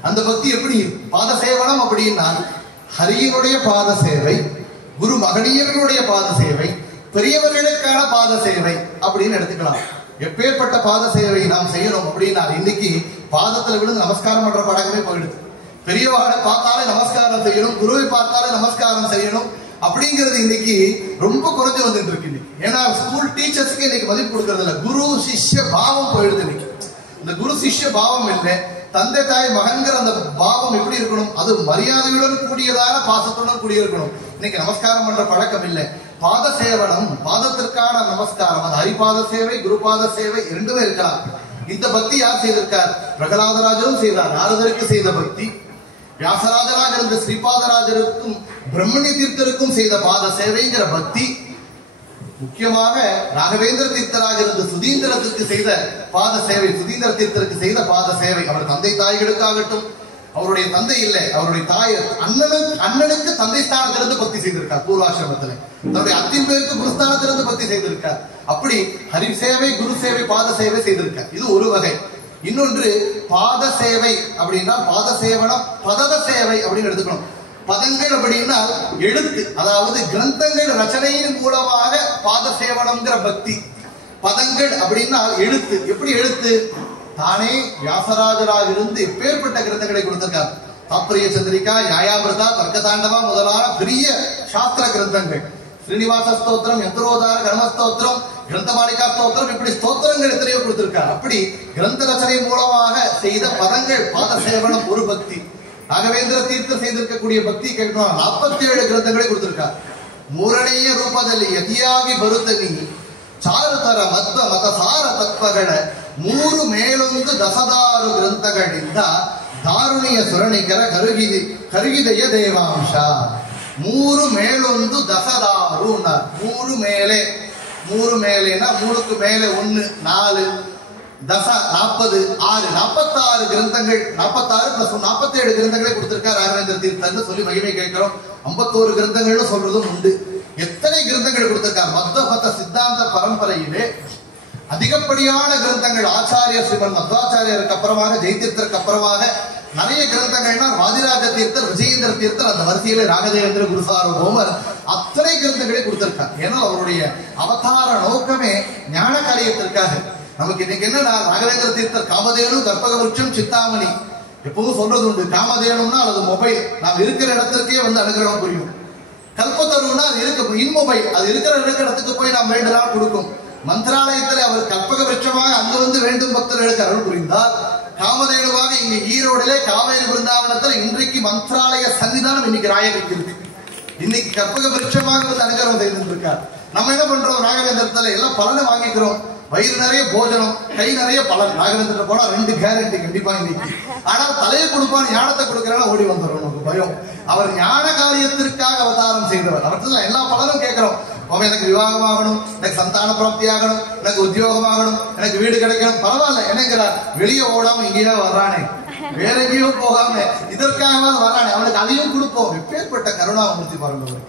அந்த பக்தி எப்படி? பாதசேவனம் அப்படின்னா ஹரியினுடைய பாத சேவை, குரு மகனியர்களுடைய பாத சேவை, பெரியவர்களுக்கான பாத சேவை அப்படின்னு எடுத்துக்கலாம். எப்பேற்பட்ட பாத சேவை நாம் செய்யணும் அப்படின்னா, இன்னைக்கு பாதத்துல விழுந்து நமஸ்காரம் பண்ற பழக்கமே போயிடுது. பெரியவாளை பார்த்தாலே நமஸ்காரம் செய்யணும், குருவை பார்த்தாலே நமஸ்காரம் செய்யணும் அப்படிங்கிறது இன்னைக்கு ரொம்ப குறைஞ்சு வந்துட்டு இருக்கு இன்னைக்கு. ஏன்னா ஸ்கூல் டீச்சர்ஸ்க்கு இன்னைக்கு மதிப்பு கொடுக்கறது இல்லை. குரு சிஷ்ய பாவம் போயிடுது இன்னைக்கு. இந்த குரு சிஷ்ய பாவம் இல்லை, தந்தை தாய் மகன்கிற அந்த பாவம் எப்படி இருக்கணும்? அது மரியாதையுடன் கூடியதான பாசத்துடன் கூடிய இருக்கணும். இன்னைக்கு நமஸ்காரம் பண்ற பழக்கம் இல்லை. பாத சேவனம், பாதத்திற்கான நமஸ்காரம், அது ஹரிபாத சேவை குருபாத சேவை இரண்டுமே இருக்கலாம். இந்த பக்தி யார் செய்திருக்கார்? பிரகலாதராஜரும் செய்தார். நாரதருக்கு செய்த பக்தி. வியாசராஜராக இருந்த ஸ்ரீபாதராஜருக்கும் பிரம்மணி தீர்த்தருக்கும் செய்த பாத சேவைங்கிற பக்தி. முக்கியமாக ராகவேந்திர தீர்த்தராக இருந்த சுதீந்திரத்துக்கு செய்த பாத சேவை, சுதீந்திர தீர்த்தருக்கு செய்த பாத சேவை. அவர் தந்தை தாய்களுக்காகட்டும், அவருடைய தந்தை இல்லை, அவருடைய தாய் அண்ணனுக்கு தந்தை ஸ்தானத்திலிருந்து பக்தி செய்திருக்கார். பூர்வாசிரமத்தில் தன்னுடைய அத்தின் பேருக்கு குருஸ்தானத்திலிருந்து பக்தி செய்திருக்கார். அப்படி ஹரி சேவை குரு சேவை பாத சேவை செய்திருக்கார். இது ஒரு வகை. இன்னொன்று பாத சேவை அப்படின்னா பாத சேவனம் பதத சேவை அப்படின்னு எடுத்துக்கணும். பதங்கள் அப்படின்னா எழுத்து, அதாவது கிரந்தங்கள் ரச்சனையின் மூலமாக பாத சேவனம்ங்கிற பக்தி. பதங்கள் அப்படின்னா எழுத்து. எப்படி எழுத்து? தானே வியாசராஜராக இருந்து எப்பேற்பட்ட கிரந்தங்களை கொடுத்திருக்கார். தாத்பரிய சந்திரிகா, நியாயாமிருதா, தர்க்கதாண்டவா முதலான பெரிய சாஸ்திர கிரந்தங்கள். ஸ்ரீனிவாச ஸ்தோத்திரம், யந்திரோதார கர்மஸ்தோத்திரம், கிரந்தமாலிகா ஸ்தோத்திரம், இப்படி ஸ்தோத்திரங்கள் எத்தனையோ கொடுத்திருக்கார். அப்படி கிரந்த ரச்சனை மூலமாக செய்த பதங்கள் பாத சேவனம் ஒரு பக்தி. ராகவேந்திர தீர்த்தர் செய்திருக்கக்கூடிய பக்தி கேட்கணும். 47 கிரந்தங்களை கொடுத்திருக்கார். ಮೂರನೆಯ ರೂಪದಲ್ಲಿ ಯತಿಯಾಗಿ ಬರುತ್ತನಿ ಚಾರುತರ ಮಧ್ವ ಮತಸಾರ ತತ್ವಗಳ 3 ಮೇಲೊಂದು ದಸದಾರು ಗ್ರಂಥಗಳಿಂದ ದಾರುಣಿಯ ಸುರಣಿಕರ ಕರುಗಿದೆಯ ದೇವಾಂಶ. 3 ಮೇಲೊಂದು ದಸದಾರು. 3 மேலே, 3 மேலேனா 3க்கு மேலே 1 4 தச 40 6 46 கிரந்தங்கள். 46 பிளஸ் 47 கிரந்தங்களை கொடுத்திருக்கார் ராகவேந்திர தீர்த்தர்னு சொல்லி மகிமை கேட்கிறோம். 51 கிரந்தங்கள்னு சொல்றதும் உண்டு. எத்தனை கிரந்தங்கள் கொடுத்திருக்கார்? மத்வ மத சித்தாந்த பரம்பரையிலே அதிகப்படியான கிரந்தங்கள் ஆச்சாரிய ஸ்ரீமன் மத்வாச்சாரியருக்கு அப்புறமாக ஜெயதீர்த்தருக்கு அப்புறமாக நிறைய கிரந்தங்கள்னா வாதிராஜ தீர்த்தர், விஜயேந்திர தீர்த்தர், அந்த வரிசையில ராகதேவேந்திர குருசார்வபௌமர் அத்தனை கிரந்தங்களை கொடுத்திருக்கார். ஏன்னா அவருடைய அவதார நோக்கமே ஞான காரியத்திற்காக. நமக்கு இன்னைக்கு என்னன்னா, ராகவேந்திர தீர்த்தர் காமதேனு, கற்பக விருட்சம், சித்தாமணி எப்பவும் சொல்றது உண்டு. காமதேனும்னா அது மொபைல், நாம் இருக்கிற இடத்திற்கே வந்து அனுகிரகம் புரியும். கல்பத்தருன்னா அது இருக்கு இன்மொபைல், அது இருக்கிற இடத்துக்கு போய் நாம் வேண்டுதல் கொடுக்கும். மந்திராலயத்தில் அவர் கற்பக விருட்சமாக அங்கு வந்து வேண்டும் பக்தர்களுக்கு அருள் புரிந்தால், காமதேனுவாக இங்க ஈரோடிலே காவேரி பிருந்தாவனத்தில் இன்றைக்கு மந்திராலய சன்னிதானம் இன்னைக்கு ராயருக்கு இருக்கு. இன்னைக்கு கற்பக விருட்சமாக வந்து அனுகிரகம் செய்திருக்கார். நம்ம என்ன பண்றோம்? ராகவேந்திரத்துல எல்லாம் பலனை வாங்கிக்கிறோம். வயிறு நிறைய போஜனம், கை நிறைய பலன். ராகவேந்திர போனா 2 கேரண்டி கண்டிப்பா இன்னைக்கு. ஆனால் தலையை கொடுப்பான், ஞானத்தை கொடுக்கிறான ஓடி வந்துடும். நமக்கு பயம். அவர் ஞான காரியத்திற்காக அவதாரம் செய்தவர். அவர்கிட்ட எல்லா பலனும் கேட்கிறோம். அவன் எனக்கு விவாகமாகணும், எனக்கு சந்தான பிராப்தி ஆகணும், எனக்கு உத்தியோகமாகணும், எனக்கு வீடு கிடைக்கணும், பரவாயில்ல என்னங்கிறார். வெளியே ஓடாம இங்கேயே வர்றானே, வேற எங்கேயோ போகாம இதற்காக வர்றானே, அவனுக்கு அதையும் கொடுப்போம். எப்பேற்பட்ட கருணாமூர்த்தி பாருங்க.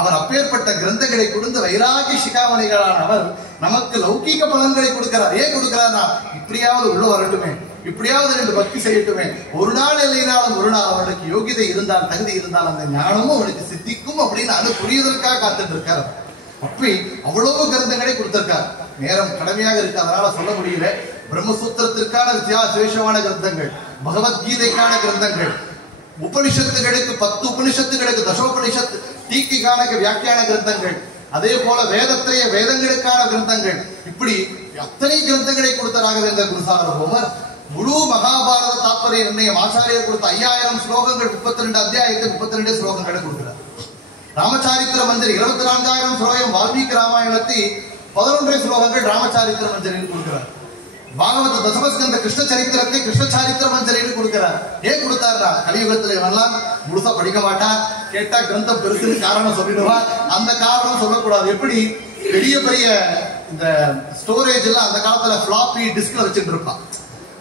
அவர் அப்பேற்பட்ட கிரந்தங்களை கொடுத்து வைராகி சிகாமணிகளான அவர் நமக்கு லௌகீக பலன்களை கொடுக்கிறார். ஏன் கொடுக்கிறார்னா, இப்படியாவது உள்ள வரட்டுமே, இப்படியாவது 2 பக்தி செய்யட்டுமே. ஒரு நாள் இல்லைனாலும் ஒரு நாள் அவனுக்கு யோகிதை இருந்தால், தகுதி இருந்தால் அந்த ஞானமும் அவனுக்கு சித்திக்கும் அப்படின்னு அது புரியுவதற்காக காத்துட்டு இருக்கார். அப்படி அவ்வளவு கிரந்தங்களை கொடுத்திருக்கார். நேரம் கடமையாக இருக்கு, அதனால சொல்ல முடியல. பிரம்மசூத்திரத்திற்கான விசேஷமான கிரந்தங்கள், பகவத்கீதைக்கான கிரந்தங்கள், உபனிஷத்துகளுக்கு 10 உபனிஷத்துகளுக்கு தசோபனிஷத்து டீக்கைக்கான வியாக்கியான கிரந்தங்கள், அதே போல வேதங்களுக்கான கிரந்தங்கள், இப்படி அத்தனை கிரந்தங்களை கொடுத்த ராகவேந்திர குருசார்வபௌமர் முழு மகாபாரத தாத்பரிய நிர்ணயம் ஆச்சாரியர் கொடுத்த 5000 ஸ்லோகங்கள், 32 அத்தியாயத்துக்கு 32 ஸ்லோகங்களை கொடுக்கிறார். ராமசாரித்திர மஞ்சரி 24,000 ஸ்லோகம் வால்மீகி ராமாயணத்தை 11 ஸ்லோகங்கள் ராமசாரித்திர மஞ்சரியில் கொடுக்கிறார். பாகவத தசமஸ்கந்த கிருஷ்ண சரித்திரத்தை கிருஷ்ண சாரித்திர மஞ்சரியில் கொடுக்கிறார். ஏன் கொடுத்தாருன்னா, கலியுகத்துல இவெல்லாம் முழுசா படிக்க மாட்டான், கேட்டா கிரந்தம் பெருசுன்னு காரணம் சொல்லிடுவான். அந்த காரணம் சொல்லக்கூடாது. எப்படி பெரிய பெரிய இந்த ஸ்டோரேஜ் எல்லாம் அந்த காலத்துல ஃபிளாப்பி டிஸ்க்ல வச்சுட்டு இருப்பான்.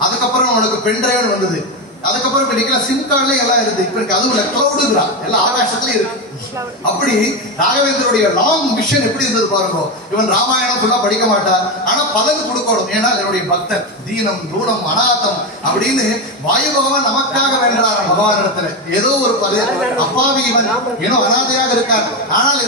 அதுக்கப்புறம் அவனுக்கு பென்டிரைவ் வந்தது. அதுக்கப்புறம் இப்ப சிம் கார்ட்லயே எல்லாம் இருக்கு. இப்ப இருக்கு அதுவும் கிளவுடுங்கிறா, எல்லாம் ஆகாசத்துல இருக்கு. அப்படி ராகவேந்தருடைய லாங் மிஷன் எப்படி இருந்தது பாருங்க. இவன் ராமாயணம் ஃபுல்லா படிக்க மாட்டார், ஆனா பலன் கொடுக்கணும். ஏன்னா என்னுடைய பக்தன் தீனம் தூணம் அநாதம் அப்படின்னு வாயு பகவான் நமக்காக வேண்டார் பகவானிடத்துல. ஏதோ ஒரு அப்பாவி இவன் ஏனோ அநாதையாக இருக்கார், ஆனால்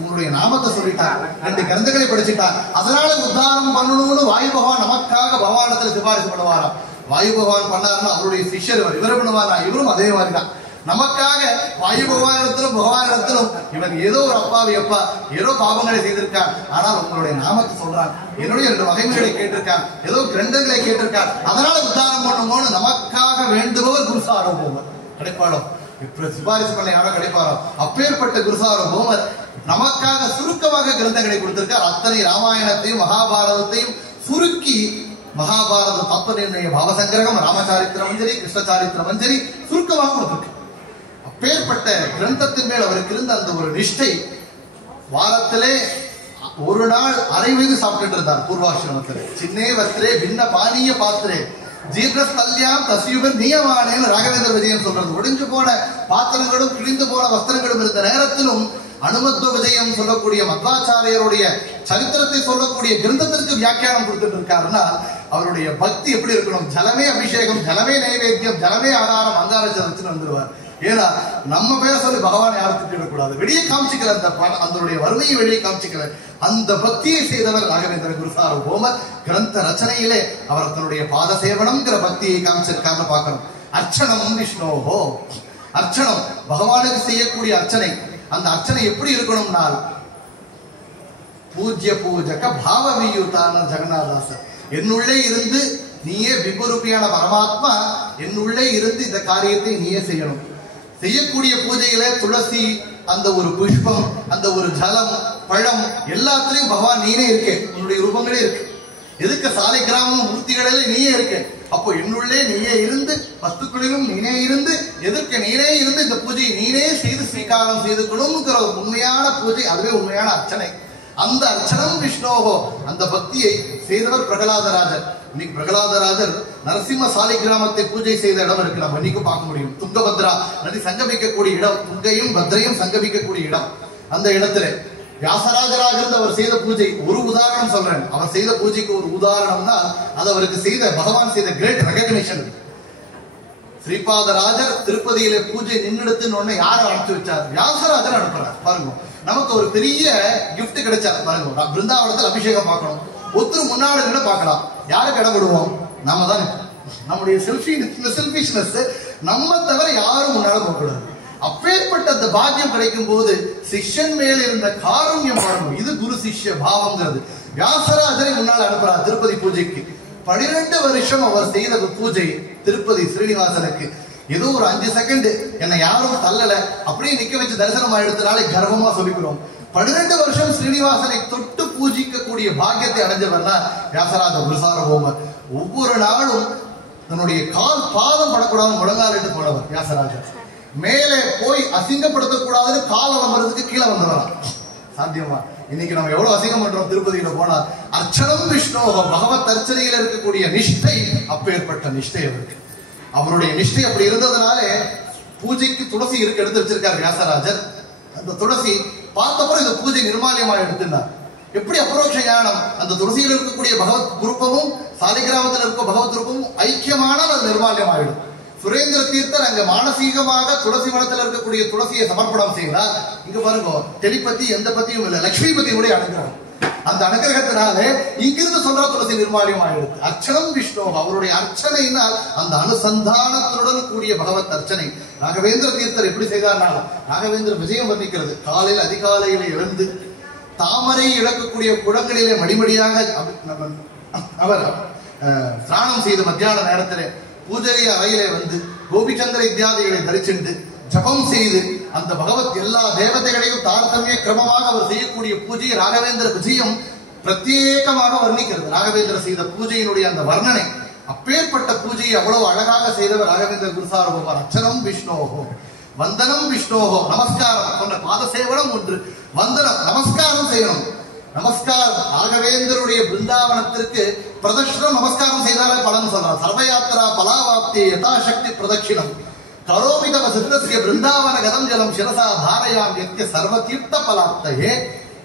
உன்னுடைய நாமத்தை சொல்லிட்டார், 2 கிரந்தங்களை படிச்சுட்டார், அதனால உத்தாரணம் பண்ணணும்னு வாயு பகவான் நமக்காக பகவானிடத்துல சிபாரிசு பண்ணுவாராம். வாயு பகவான் பண்ணாருன்னா அவருடைய சிஷ்யர் இவர் பண்ணுவாரா, இவரும் அதே மாதிரிதான் நமக்காக வாயு பகவானிடத்திலும் இவன் ஏதோ ஒரு அப்பாவி அப்பா ஏதோ பாவங்களை செய்திருக்கான், ஆனால் உங்களுடைய நாமத்தை சொல்றான், என்னுடைய 2 வகைகளை கேட்டிருக்கான், ஏதோ கிரந்தங்களை கேட்டிருக்கான், அதனால உத்தாரணம் பண்ணுமோன்னு நமக்காக வேண்டுபவர் குருசார்வபௌமர். கிடைப்பாளோ இப்ப சிபாரிசு பண்ண யாரும் கிடைப்பாரோ அப்பேற்பட்ட குருசார்வபௌமர் நமக்காக சுருக்கமாக கிரந்தங்களை கொடுத்திருக்கார். அத்தனை ராமாயணத்தையும் மகாபாரதத்தையும் சுருக்கி மகாபாரத தத்துவ நிர்ணய பாவசங்கரகம், ராமசாரித்திர மஞ்சரி, கிருஷ்ண சாரித்திர மஞ்சரி சுருக்கமாக கொடுத்திருக்கு. அப்பேற்பட்ட கிரந்தத்தின் மேல் அவருக்கு இருந்த அந்த ஒரு நிஷ்டை, வாரத்திலே ஒரு நாள் அரை வயது சாப்பிட்டு இருந்தார். பூர்வாசிரமத்தில் சின்னே வஸ்திரே பின்ன பானிய பாத்திரே ஜீர்ணஸ்தல்யாம் தஸ்யுபர் நியமானேன்னு ராகவேந்திர விஜயம் சொல்றது. ஒடிஞ்சு போன பாத்திரங்களும் கிழிந்து போன வஸ்திரங்களும் இருந்த நேரத்திலும் அனுமத்வ விஜயம் சொல்லக்கூடிய மத்வாச்சாரியருடைய சரித்திரத்தை சொல்லக்கூடிய கிரந்தத்திற்கு வியாக்கியானம் கொடுத்துட்டு இருக்காருன்னா அவருடைய பக்தி எப்படி இருக்கணும். ஜலமே அபிஷேகம், ஜலமே நைவேத்தியம், ஜலமே ஆகாரம், அங்காரச்சரச்சுன்னு வந்துருவார். ஏன்னா நம்ம பேர சொல்லி பகவான் யாரும் திட்டிடக்கூடாது. வெளியே காமிச்சிக்கல, அதனுடைய வறுமையை வெளியே காமிச்சிக்கல. அந்த பக்தியை செய்தவர் ராகவேந்திர குருசார்வபௌமர். கிரந்த ரச்சனையிலே அவர் தன்னுடைய பாத சேவனம்ங்கிற பக்தியை காமிச்சிருக்காருன்னு பார்க்கணும். அர்ச்சனம் விஷ்ணோஹோ, அர்ச்சனம் பகவானுக்கு செய்யக்கூடிய அர்ச்சனை. அந்த அர்ச்சனை எப்படி இருக்கணும்னா பூஜ்ய பூஜக பாவவியுத்தான ஜெகநாதாசர், என்னுள்ளே இருந்து நீயே விபுரூபியான பரமாத்மா, என்னுள்ளே இருந்து இந்த காரியத்தை நீயே செய்யணும். செய்யக்கூடிய பூஜையில துளசி, அந்த ஒரு புஷ்பம், அந்த ஒரு ஜலம், பழம் எல்லாத்திலையும் பகவான் நீனே இருக்கே, உன்னுடைய ரூபங்களே இருக்கு. எதுக்கு சாலை கிராமம் மூர்த்திகளில் நீயே இருக்க. அப்போ என்னுள்ளே நீயே இருந்து, வஸ்துக்களிலும் நீனே இருந்து, எதற்கு நீனே இருந்து இந்த பூஜையை நீனே செய்து ஸ்வீகாரம் செய்து கொடுங்கிற உண்மையான பூஜை, அதுவே உண்மையான அர்ச்சனை. அந்த அர்ச்சனம் விஷ்ணோகோ, அந்த பக்தியை செய்தவர் பிரகலாதராஜர். இன்னைக்கு பிரகலாதராஜர் நரசிம்ம சாலை கிராமத்தை பூஜை செய்த இடம் இருக்கு, நம்ம இன்னைக்கு பார்க்க முடியும். துங்கபத்ரா நதி சங்கமிக்கக்கூடிய இடம், துங்கையும் பத்ரையும் சங்கமிக்கக்கூடிய இடம். அந்த இடத்துல வியாசராஜராக இருந்து அவர் செய்த பூஜை, ஒரு உதாரணம் சொல்றேன். அவர் செய்த பூஜைக்கு ஒரு உதாரணம்னா அது அவருக்கு செய்த பகவான் செய்த கிரேட் ரெகக்னிஷன். ஸ்ரீபாதராஜர் திருப்பதியில பூஜை நின்றுடுத்துன்னு ஒண்ணு யாரை அனுப்பிச்சு வச்சார்? வியாசராஜர் அனுப்புறார். பாருங்க, நமக்கு ஒரு பெரிய கிஃப்ட் கிடைச்சாரு. பாருங்க, பிருந்தாவனத்தில் அபிஷேகம் பார்க்கணும், ஒருத்தர் முன்னாடி நின்று பார்க்கலாம். யாருக்கு இடம் விடுவோம்? நம்ம தான். நம்முடைய செல்ஃபிஷ்னஸ் நம்ம தவிர யாரும் முன்னாடி போகக்கூடாது. அப்பேற்பட்ட அந்த பாக்கியம் கிடைக்கும் போது சிஷ்யன் மேல இருந்த காருண்யம் பாருங்க. இது குரு சிஷ்ய பாவங்கிறது. வியாசராஜரை முன்னால் அனுப்புறார் திருப்பதி பூஜைக்கு. 12 வருஷம் அவர் செய்த பூஜை திருப்பதி ஸ்ரீனிவாசனுக்கு. ஏதோ ஒரு 5 செகண்ட் என்னை யாரும் தள்ளல, அப்படியே நிக்க வச்சு தரிசனம் எடுத்தனாலே கர்வமா சொல்லிக்கிறோம். 12 வருஷம் ஸ்ரீனிவாசனை தொட்டு பூஜிக்கக்கூடிய பாக்கியத்தை அடைஞ்சவர்னா வியாசராஜ குருசார்வபௌமர். ஒவ்வொரு நாளும் தன்னுடைய கால் பாதம் படக்கூடாது முழங்கால் இட்டு போனவர் வியாசராஜர். மேலே போய் அசிங்கப்படுத்தக்கூடாதுன்னு கால் அலம்புறதுக்கு கீழே வந்தவரா. சாத்தியமா? இன்னைக்கு நம்ம எவ்வளவு அசிங்கம் பண்றோம். திருப்பதியில போனா அர்ச்சனம் விஷ்ணோகம், பகவத் அர்ச்சனையில் இருக்கக்கூடிய நிஷ்டை அப்பேற்பட்ட நிஷ்டை அவருக்கு. அவருடைய நிஷ்டை அப்படி இருந்ததுனாலே பூஜைக்கு துளசி இருக்கு எடுத்து வச்சிருக்காரு வியாசராஜர். அந்த துளசி பார்த்தப்பறம் இந்த பூஜை நிர்மாலியமா எடுத்துனார். எப்படி அபரோக்ஷ ஞானம்? அந்த துளசியில் இருக்கக்கூடிய பகவத் குருப்பமும் சாலிகிராமத்தில் இருக்க பகவத் ரூபமும் ஐக்கியமானால் அது நிர்மாலியமாயிடும். சுரேந்திர தீர்த்தர் அங்க மானசீகமாக துளசி வனத்தில் இருக்கக்கூடிய துளசியை சமர்ப்பணம் செய்தார். இங்க பாருங்க, டெலிபதி எந்த பத்தியும் இல்லை, லட்சுமி பத்தியுடைய அனுகிரகம். அந்த அனுகிரகத்தினாலே இங்கிருந்து சொல்ற துளசி நிர்மாலியம் ஆயிடுது. அர்ச்சனம் விஷ்ணு, அவருடைய அர்ச்சனையினால் அந்த அனுசந்தானத்துடன் கூடிய பகவத் அர்ச்சனை. ராகவேந்திர தீர்த்தர் எப்படி செய்தார்னா, ராகவேந்திர விஜயம் வர்ணிக்கிறது. காலையில் அதிகாலையில எழுந்து தாமரை இழக்கக்கூடிய குடங்களிலே மடிமடியாக அவர் ஸ்நானம் செய்து மத்தியான நேரத்திலே பூஜை அறையிலே வந்து கோபிச்சந்திர இத்தியாதிகளை தரிசித்து ஜபம் செய்து அந்த பகவத் எல்லா தேவதைகளையும் தாரதமிய கிரமமாக அவர் செய்யக்கூடிய பூஜை ராகவேந்திர விஜயம் பிரத்யேகமாக வர்ணிக்கிறது. ராகவேந்திர செய்த பூஜையினுடைய அந்த வர்ணனை, அப்பேற்பட்ட பூஜையை அவ்வளவு அழகாக செய்தவர் ராகவேந்திர குருசார்வபௌமர். அர்ச்சனம் விஷ்ணோகோ, வந்தனம் விஷ்ணோகோ, நமஸ்காரம் சொன்ன பாத சேவனம் ஒன்று, வந்தனம் நமஸ்காரம் செய்யணும். நமஸ்காரம் ராகவேந்தருடைய பிருந்தாவனத்திற்கு பிரதட்சிணம் நமஸ்காரம் செய்தாலே பலன் சொல்றார். சர்வயாத்திரா பலாவாப்தி யதாசக்தி பிரதட்சிணம் கரோமிதவ சித்தஸ்ய பிருந்தாவன கதம் ஜலம் சிரசா தாரயாம் எத்திய சர்வ தீர்த்த பலாப்தையே.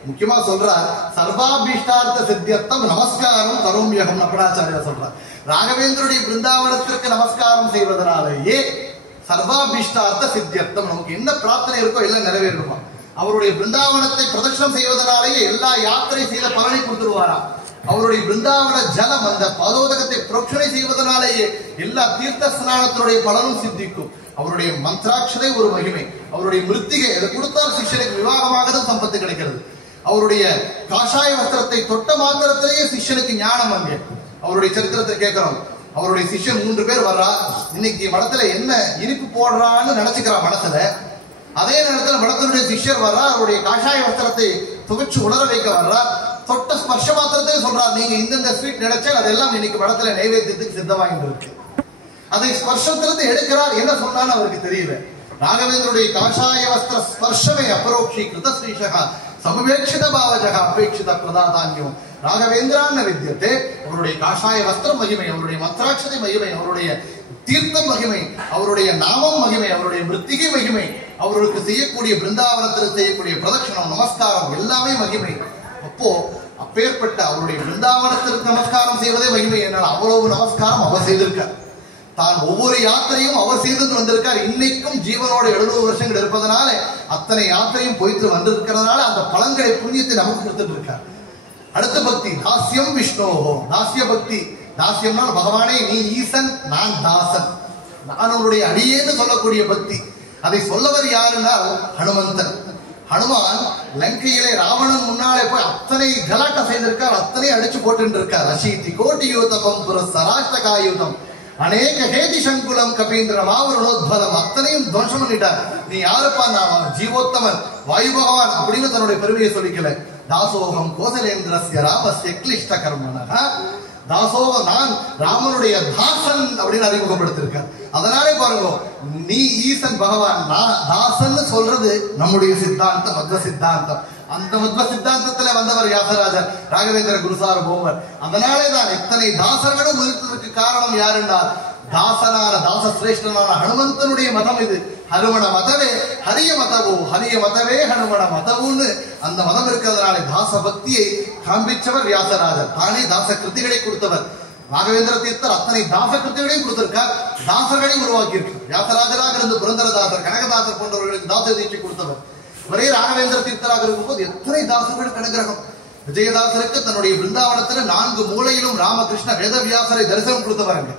முக்கியமா சொல்றார், சர்வாபீஷ்டார்த்த சித்தியர்த்தம் நமஸ்காரம் கரோமியகம் அப்படாச்சாரியா சொல்றார். ராகவேந்தருடைய பிருந்தாவனத்திற்கு நமஸ்காரம் செய்வதனாலேயே சர்வாபீஷ்டார்த்த சித்தியர்த்தம், நமக்கு என்ன பிரார்த்தனை இருக்கோ எல்லாம் நிறைவேறுமா. அவருடைய பிருந்தாவனத்தை பிரதட்சணம் செய்வதனாலேயே எல்லா யாத்திரை செய்த பலனை கொடுத்துருவாராம். அவருடைய பிருந்தாவன ஜலம், அந்த பதோதகத்தை புரோக்ஷனை செய்வதனாலேயே எல்லா தீர்த்த ஸ்நானத்தினுடைய பலனும் சித்திக்கும். அவருடைய மந்திராட்சரை ஒரு மகிமை, அவருடைய மிருத்திகை அதை கொடுத்தால் சிஷ்யனுக்கு விவாகமாக சம்பத்து கிடைக்கிறது. அவருடைய காஷாய வஸ்திரத்தை தொட்ட மாத்திரத்திலேயே சிஷ்யனுக்கு ஞானம். அங்கே அவருடைய சரித்திரத்தை கேட்கிறோம். அவருடைய சிஷ்யன் 3 பேர் வர்றா. இன்னைக்கு மடத்துல என்ன இனிப்பு போடுறான்னு நினைச்சுக்கிறான் மனசுல. அதே நேரத்தில் மடத்தினுடைய சிஷ்யர் வர்றா, அவருடைய காஷாய வஸ்திரத்தை துவச்சு உணர வைக்க வர்றா. தொட்ட ஸ்பர்ஷ மாத்திரத்தை சொல்றார், நீங்க இந்தந்த ஸ்வீட் நினைச்சா அதெல்லாம் இன்னைக்கு மடத்துல நைவேத்தியத்துக்கு சித்தமாயிட்டு இருக்கு. அதை ஸ்பர்ஷத்திலிருந்து எடுக்கிறார். என்ன சொன்னான்னு அவருக்கு தெரியல. ராகவேந்தருடைய காஷாய வஸ்திர ஸ்பர்ஷமே அபரோக்ஷி கிருத ஸ்ரீஷகா சமவேட்சித பாவஜகா அபேட்சித பிரதாதான்யம் ராகவேந்திரான வித்தியத்தை. அவருடைய காஷாய வஸ்திரம் மகிமை, அவருடைய மந்திராட்சதை மகிமை, அவருடைய தீர்த்தம் மகிமை, அவருடைய நாமம் மகிமை, அவருடைய மிருத்திகை மகிமை, அவர்களுக்கு செய்யக்கூடிய பிருந்தாவனத்தில் செய்யக்கூடிய பிரதட்சணம் நமஸ்காரம் எல்லாமே மகிமை. அப்போ அப்பேற்பட்ட அவருடைய பிருந்தாவனத்திற்கு நமஸ்காரம் செய்வதே மகிமை. என்னால் அவ்வளவு நமஸ்காரம் அவர் செய்திருக்கார். தான் ஒவ்வொரு யாத்திரையும் அவர் செய்து வந்திருக்கார். இன்னைக்கும் ஜீவனோட 70 வருஷங்கள் இருப்பதனால அத்தனை யாத்திரையும் போயிட்டு வந்திருக்கிறதுனால அந்த பலன்களை புண்ணியத்தை நமக்கு கொடுத்துட்டு இருக்கார். அடுத்த பக்தி தாஸ்யம் விஷ்ணோகோ, தாசிய பக்தி. தாசியம்னா பகவானே நீ ஈசன், நான் தாசன், நான் உன்னுடைய அடியேன்னு சொல்லக்கூடிய பக்தி. அதை சொல்லவர் யாருன்னா ஹனுமந்தன். ஹனுமான் லங்கையிலே ராவணன் முன்னாலே போய் அத்தனை கலாட்ட செய்திருக்கார், அத்தனை அடிச்சு போட்டு இருக்கார். அசீதி கோட்டி யூதபம் புர சராஷ்டகாயுதம் அநேக ஹேதி சங்குலம் கபீந்திர மாவரணோத்பலம் அத்தனையும் துவம்சம் பண்ணிட்டார். நீ யாருப்பா? நான் ஜீவோத்தமன், வாயு பகவான் அப்படின்னு தன்னுடைய பெருமையை சொல்லிக்கல. தாசோகம் கோசலேந்திரஸ்ய ராமஸ்ய கிளிஷ்ட கர்மனஹ, தாசோக நான் ராமனுடைய தாசன் அப்படின்னு அறிமுகப்படுத்திருக்கார். அதனாலே பாருங்க, நீ ஈசன் பகவான், நான் தாசன் சொல்றது நம்முடைய சித்தாந்தம், மத்வ சித்தாந்தம். அந்த மத்வ சித்தாந்தத்துல வந்தவர் வியாசராஜர் ராகவேந்திர குருசார்வபௌமர். அதனாலே தான் எத்தனை தாசர்களும் இருந்ததற்கு காரணம் யாருன்னா தாசனான தாசசிரேஷ்டனான ஹனுமந்தனுடைய மதம் இது. ஹனுமன மதவே ஹரிய மதவோ, ஹரிய மதவே ஹனுமன மதவுன்னு அந்த மதம் இருக்கிறதுனாலே தாச பக்தியை காண்பிச்சவர் வியாசராஜர். தானே தாச கிருதிகளை கொடுத்தவர். ராகவேந்திர தீர்த்தர் அத்தனை தாச கிருதிகளையும் கொடுத்திருக்கார், தாசர்களையும் உருவாக்கி இருக்கார். வியாசராஜராக இருந்து புரந்தரதாசர், கனகதாசர் போன்றவர்களுக்கு தாச தீட்சை கொடுத்தவர். ஒரே ராகவேந்திர தீர்த்தராக இருக்கும்போது எத்தனை தாசர்களுக்கு அனுகிரகம். விஜயதாசருக்கு தன்னுடைய பிருந்தாவனத்துல 4 மூலையிலும் ராமகிருஷ்ண வேதவியாசரை தரிசனம் கொடுத்தவருங்க.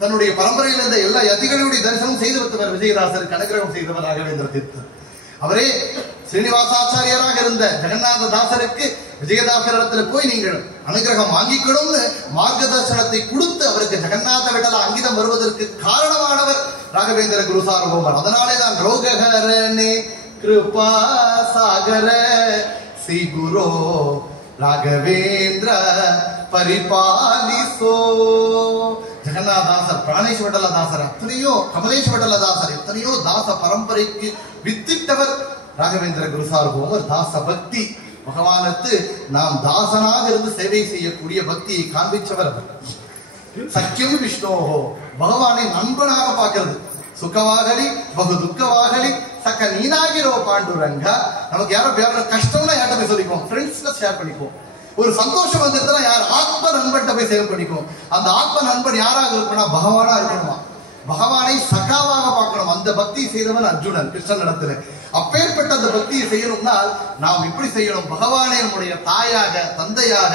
தன்னுடைய பரம்பரையில் இருந்த எல்லா யதிகளுடைய தரிசனம் செய்து வைத்தவர் விஜயதாசருக்கு அனுகிரகம் செய்தவர் ராகவேந்திர தீர்த்தர். அவரே ஸ்ரீனிவாசாச்சாரியராக இருந்த ஜெகநாத தாசருக்கு விஜயதாசரிடத்துல போய் நீங்கள் அனுகிரகம் வாங்கிக்கணும்னு மார்க்கதர்சனத்தை கொடுத்து அவருக்கு ஜெகநாத விடல அங்கிதம் வருவதற்கு காரணமானவர் ராகவேந்திர குருசார்வபௌமர். அதனாலே தான் ரோகஹரனே கிருபா சாகர ஸ்ரீ குரு ராகவேந்திர பரிபாலிசோ. ஜெகநாதாசர், பிராணேஸ்வரல தாசர், எத்தனையோ கமலேஸ்வரல தாசர், எத்தனையோ தாச பரம்பரைக்கு வித்திட்டவர் ராகவேந்திர குருசார்போமர். தாச பக்தி பகவானுக்கு நாம் தாசனாக இருந்து சேவை செய்யக்கூடிய பக்தியை காண்பிச்சவர். சக்கியம் விஷ்ணோஹோ, பகவானை நண்பனாக பார்க்கிறது. சுகவாகலி பகு துக்கவாகலி சக்க நீனாகிரோ பாண்டுரங்க. நமக்கு யாரோ கஷ்டம்னா யார்கிட்ட போய் சொல்லிக்குவோம், ஃப்ரெண்ட்ஸ்ல ஷேர் பண்ணிக்குவோம். ஒரு சந்தோஷம் வந்துருந்தா யார் ஆத்ம நண்பன்கிட்ட போய் சேவை பண்ணிக்குவோம். அந்த ஆத்ம நண்பன் யாராக இருக்கணும்னா பகவானா இருக்கணுமா, பகவானை சகாவாக பார்க்கணும். அந்த பக்தி செய்தவன் அர்ஜுனன் கிருஷ்ணன் இடத்துல. அப்பேற்பட்ட அந்த பக்தியை செய்யணும்னா நாம் இப்படி செய்யணும், பகவானை நம்முடைய தாயாக, தந்தையாக,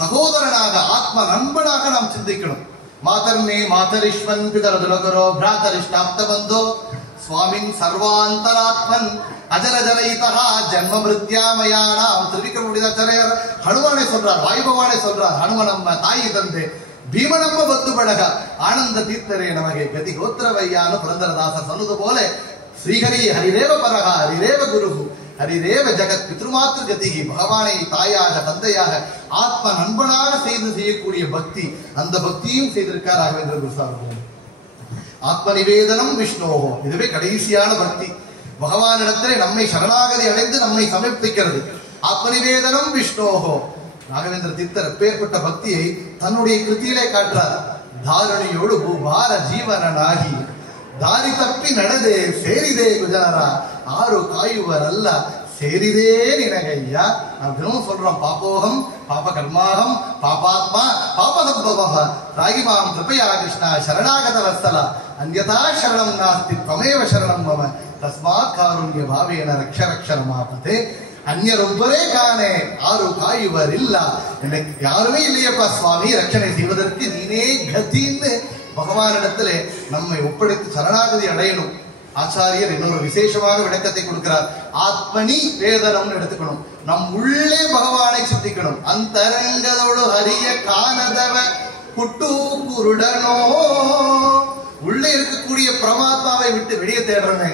சகோதரனாக, ஆத்ம நண்பனாக நாம் சிந்திக்கணும். மாதர்மே மாதரிஷ்வன் பிதரதுலகரோ பிராதரிஷ்டாப்த பந்தோ சுவாமின் சர்வாந்தராத்மன் அஜரஜரைதா ஜன்ம மிருத்யாமயானாம். திருவிக்கிரம ஹனுமானே சொல்றார், வாயுபவானே சொல்றார், ஹனுமன் நம்ம தாய் தந்தை, பீமனம்ம பத்து படக ஆனந்த தீர்த்தரே நமகே கதி கோத்திரவையான்னு புரந்தரதாசர் சொன்னது போல ஸ்ரீஹரி ஹரிரேவ பரகா ஹரிரேவ குரு ஹரிரேவ ஜகத் பித்ருமாத்ரு கதிகி. பகவானை தாயாக, தந்தையாக, ஆத்ம நண்பனாக செய்யக்கூடிய பக்தி, அந்த பக்தியும் செய்திருக்கார் ராகவேந்திர குருசாமி. ஆத்ம நிவேதனம் விஷ்ணோகோ, இதுவே கடைசியான பக்தி. பகவானிடத்திலே நம்மை சரணாகதி அடைந்து நம்மை சமர்ப்பிக்கிறது. ஆத்ம நிவேதனம் விஷ்ணோகோ. ராகவேந்திர தீர்த்தர் பேர்பட்ட பக்தியை தன்னுடைய கிருத்தியிலே காட்டுறார். தாரணியோடு பூபார ஜீவனாகி தாரி தப்பி நடதே சேரிதே குஜாரா ஆறு காயுவர் அல்ல சேரிதே நினகையா. அப்படின்னு சொல்றோம், பாப்போகம் பாப கர்மாகம் பாபாத்மா பாபசம்பவ ராகிமாம் கிருபையா கிருஷ்ணா சரணாகத வத்சலா அன்யதா சரணம் நாஸ்தி த்வமேவ சரணம் மம தஸ்மாத் காருண்ய பாவேன ரக்ஷ ரக்ஷரமாபதே. அந்நியரொಬ್ಬரே காணே ஆறு காயுவர் இல்ல, எனக்கு யாருமே இல்லையப்பா சுவாமி, ரட்சணை செய்வதற்கு நீனே கதின்னு பகவானிடத்திலே நம்மை ஒப்படைத்து சரணாகதி அடையணும். ஆச்சாரியர் இன்னொரு விசேஷமாக விளக்கத்தை கொடுக்கிறார். ஆத்மனி வேதனம்னு எடுத்துக்கணும். நம் உள்ளே பகவானை சிந்திக்கணும். அந்தரங்கதோடு ஹரிய காணதவ குட்டு குருடனோ. உள்ளே இருக்கக்கூடிய பரமாத்மாவை விட்டு வெளியே தேடுறமே.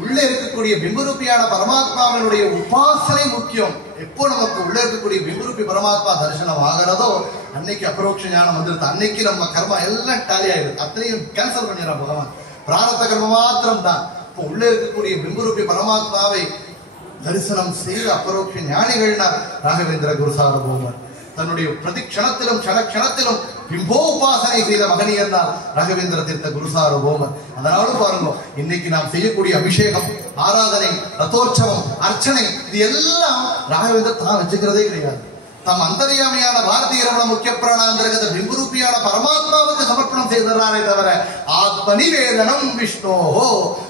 உள்ளே இருக்கக்கூடிய பிம்பரூபியான பரமாத்மாவினுடைய உபாசனை முக்கியம். எப்போ நமக்கு உள்ளே இருக்கக்கூடிய பிம்பரூபி பரமாத்மா தரிசனம் ஆகிறதோ அன்னைக்கு அபரோக்ஷ ஞானம் வந்துருது. அன்னைக்கு நம்ம கர்மா எல்லாம் டாலி ஆயிடுது. அத்தனையும் கேன்சல் பண்ணிடுறான் பகவான். பிராரத்த கர்ம மாத்திரம் தான். இப்போ உள்ளே இருக்கக்கூடிய பிம்பரூபி பரமாத்மாவை தரிசனம் செய்த அபரோக்ஷ ஞானிகள்னா ராகவேந்திர குருசார்போமர். தன்னுடைய பிரதிக்ஷணத்திலும் க்ஷணத்திலும் பிம்போபாசனை செய்த மகனியர் தான் ராகவேந்திர தீர்த்த குருசார்போமர். அதனாலும் பாருங்க, இன்னைக்கு நாம் செய்யக்கூடிய அபிஷேகம், ஆராதனை, ரதோற்சவம், அர்ச்சனை, இது எல்லாம் ராகவேந்திர தான் வச்சுக்கிறதே கிடையாது. தம் அந்தரியாமையான பாரதிய ரமண முக்கிய பிராணாந்திரகத பிம்பரூபியான பரமாத்மாவுக்கு சமர்ப்பணம் செய்தாரே தவிர ஆத்ம நிவேதனம் விஷ்ணோஹோ.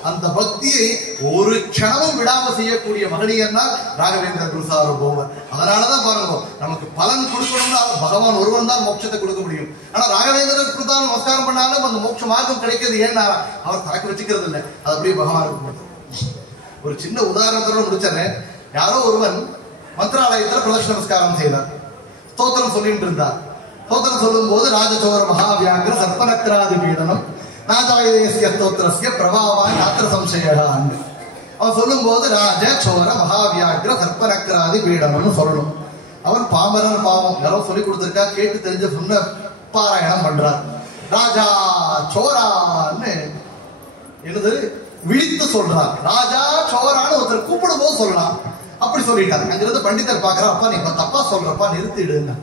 அந்த பக்தியை ஒரு க்ஷணமும் விடாம செய்யக்கூடிய மகனியர்னா ராகவேந்திர குருசார்போமர். அதனாலதான் பாருங்க, நமக்கு பலன் கொடுக்கணும்னா பகவான் ஒருவன் தான் மோட்சத்தை கொடுக்க முடியும். ஆனா ராகவேந்திரருக்கு கொடுத்தாலும் நமஸ்காரம் பண்ணாலும் அந்த மோட்ச மார்க்கம் கிடைக்கிறது. ஏன்னா அவர் தனக்கு வச்சுக்கிறது இல்லை, அது அப்படியே பகவானுக்கு. ஒரு சின்ன உதாரணத்தோட முடிச்சிடறேன். யாரோ ஒருவன் மந்திராலயத்தில் பிரதட்ச நமஸ்காரம் செய்தார். ஸ்தோத்திரம் சொல்லிட்டு இருந்தார். ஸ்தோத்திரம் சொல்லும் போது ராஜசோர மகாவியாகிர சர்ப்பநக்ராதி பீடனம் நாஜாயதேசிய ஸ்தோத்திரஸ்ய பிரபாவான் நாத்திர சம்சயான்னு அவன் சொல்லும் போது ராஜசோர மகாவியாகிர சர்ப்பநக்ராதி பீடனம்னு சொல்லணும். அவன் பாமரன், பாவம், யாரோ சொல்லி கொடுத்திருக்கா, கேட்டு தெரிஞ்ச சொன்ன பாராயணம் பண்றார். ராஜா சோரான்னு என்னது விழித்து சொல்றார். ராஜா சோரான்னு ஒருத்தர் கூப்பிடும் போது சொல்லலாம். அப்படி சொல்லிட்டாங்க. அங்கிருந்து பண்டிதர் பாக்குறா, அப்பா நீ தப்பா சொல்றப்பா நிறுத்திடுன்னு.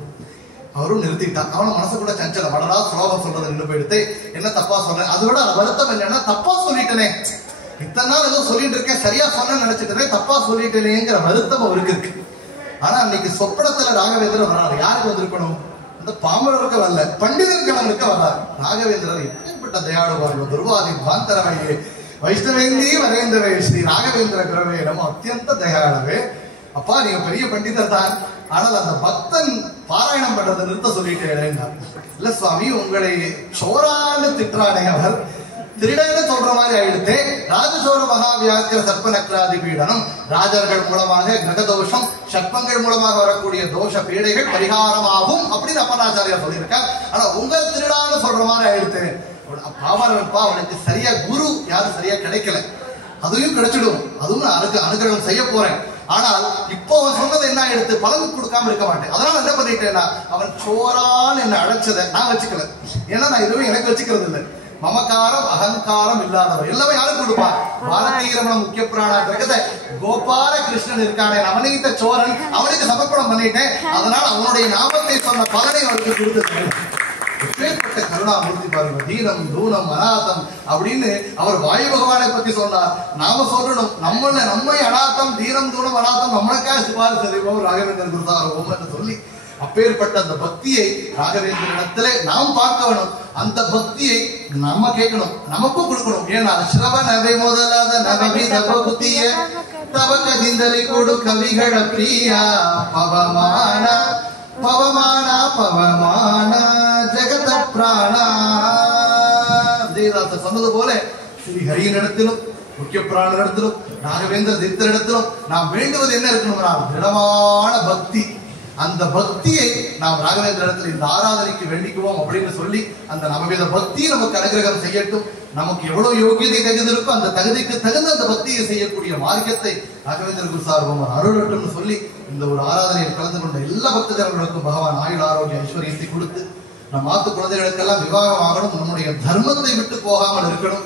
அவரும் நிறுத்திட்டான். அவனும் மனசு கூட சஞ்சல, வடரா ஸ்லோகம் சொல்றது நின்று போயிடுத்து, என்ன தப்பா சொல்றேன். அதோட வருத்தம் என்னன்னா, தப்பா சொல்லிட்டனே, இத்தனை நாள் ஏதோ சொல்லிட்டு இருக்கேன், சரியா சொன்ன நினைச்சிட்டேனே, தப்பா சொல்லிட்டேனேங்கிற வருத்தம் அவருக்கு இருக்கு. ஆனா அன்னைக்கு சொப்பனத்துல ராகவேந்திரர் வர்றாரு. யாருக்கு வந்திருக்கணும்? அந்த பாமரருக்கு வரல, பண்டிதர்களுக்கு வர்றாரு. ராகவேந்திரர் எப்படிப்பட்ட தயாளுவார்கள், துர்வாதி பாந்தரவையே வைஷ்ணவேந்தி வரேந்தவே ஸ்ரீ ராகவேந்திர குரவே நம்ம அத்தியந்த தயாளவே. அப்பா நீங்க பெரிய பண்டிதர் தான், ஆனால் அந்த பக்தன் பாராயணம் பண்றதை நிறுத்த சொல்லிட்டேன். இல்ல சுவாமி, உங்களை சோரான்னு திட்டுறானே, அவர் திருடன்னு சொல்ற மாதிரி ஆயிடுத்தே. ராஜசோர மகாவியாக்கிர சர்ப்பநக்ராதி பீடனம். ராஜர்கள் மூலமாக கிரகதோஷம், சர்ப்பங்கள் மூலமாக வரக்கூடிய தோஷ பீடைகள் பரிகாரமாகும் அப்படின்னு அப்பனாச்சாரியார் சொல்லியிருக்கார். ஆனா உங்கள் திருடான்னு சொல்ற மாதிரி ஆயிடுத்து. பாமரப்பா, அவனுக்கு சரியா குரு யாரும் சரியா கிடைக்கல, அதுவும் கிடைச்சிடும், அதுவும் நான் அனுகிரகம் செய்ய போறேன். ஆனால் நான் எடுத்து பலன் கொடுக்காம இருக்க மாட்டேன். அதனால என்ன பண்ணிட்டேன்னா, அவன் சோரான்னு என்ன அழைச்சதை நான் வச்சுக்கல. ஏன்னா நான் எதுவும் எனக்கு வச்சுக்கிறது இல்லை. மமகாரம் அகங்காரம் இல்லாதவர் எல்லாமே யாரும் கொடுப்பார். பாரதிய ரமண முக்கிய பிராணாத்திரகத்தை கோபால கிருஷ்ணன் இருக்கானே நவநீத சோரன், அவனுக்கு சமர்ப்பணம் பண்ணிட்டேன். அதனால அவனுடைய நாமத்தை சொன்ன பலனை அவருக்கு கொடுத்து எப்பேற்பட்ட கருணாமூர்த்தி பாருங்க. தீனம் தூனம் அநாதம் அப்படின்னு அவர் வாயு பகவானை பத்தி சொன்னார். நாம சொல்லணும், நம்மை அநாதம் தீனம் தூனம் அநாதம் நம்மளுக்காக சிபாரிசு செய்வோம் ராகவேந்திரன் குருசார் ஓம் என்று சொல்லி அப்பேற்பட்ட அந்த பக்தியை ராகவேந்திரனிடத்திலே நாம் பார்க்க வேணும். அந்த பக்தியை நம்ம கேட்கணும், நமக்கும் கொடுக்கணும். ஏன்னா ஸ்ரவணவை முதலாத நவவித பக்திய தவக்கதிந்தலை கொடு கவிகள பிரியா பவமான பவமான பவமான ஜெகத பிராணா. விஜயதாசர் சொன்னது போல ஸ்ரீ ஹரியினிடத்திலும் முக்கிய பிராணனிடத்திலும் ராகவேந்திர தீர்த்தரிடத்திலும் நாம் வேண்டுவது என்ன இருக்கணும்னா திடமான பக்தி. அந்த பக்தியை நாம் ராகவேந்திர இடத்துல இந்த ஆராதனைக்கு வேண்டிக்குவோம் அப்படின்னு சொல்லி அந்த நவவித பக்தியை நமக்கு அனுகிரகம் செய்யட்டும். நமக்கு எவ்வளவு யோகியதை தகுந்திருக்கோ அந்த தகுதிக்கு தகுந்த அந்த பக்தியை செய்யக்கூடிய மார்க்கத்தை ராகவேந்திர குருசார்வம் அருளட்டும்னு சொல்லி இந்த ஒரு ஆராதனையில் கலந்து கொண்ட எல்லா பக்தர்களுக்கும் பகவான் ஆயுள் ஆரோக்கிய ஐஸ்வர்யத்தை கொடுத்து நம் மாத்து குழந்தைகளுக்கெல்லாம் விவாகம் ஆகணும், நம்முடைய தர்மத்தை விட்டு போகாமல் இருக்கணும்.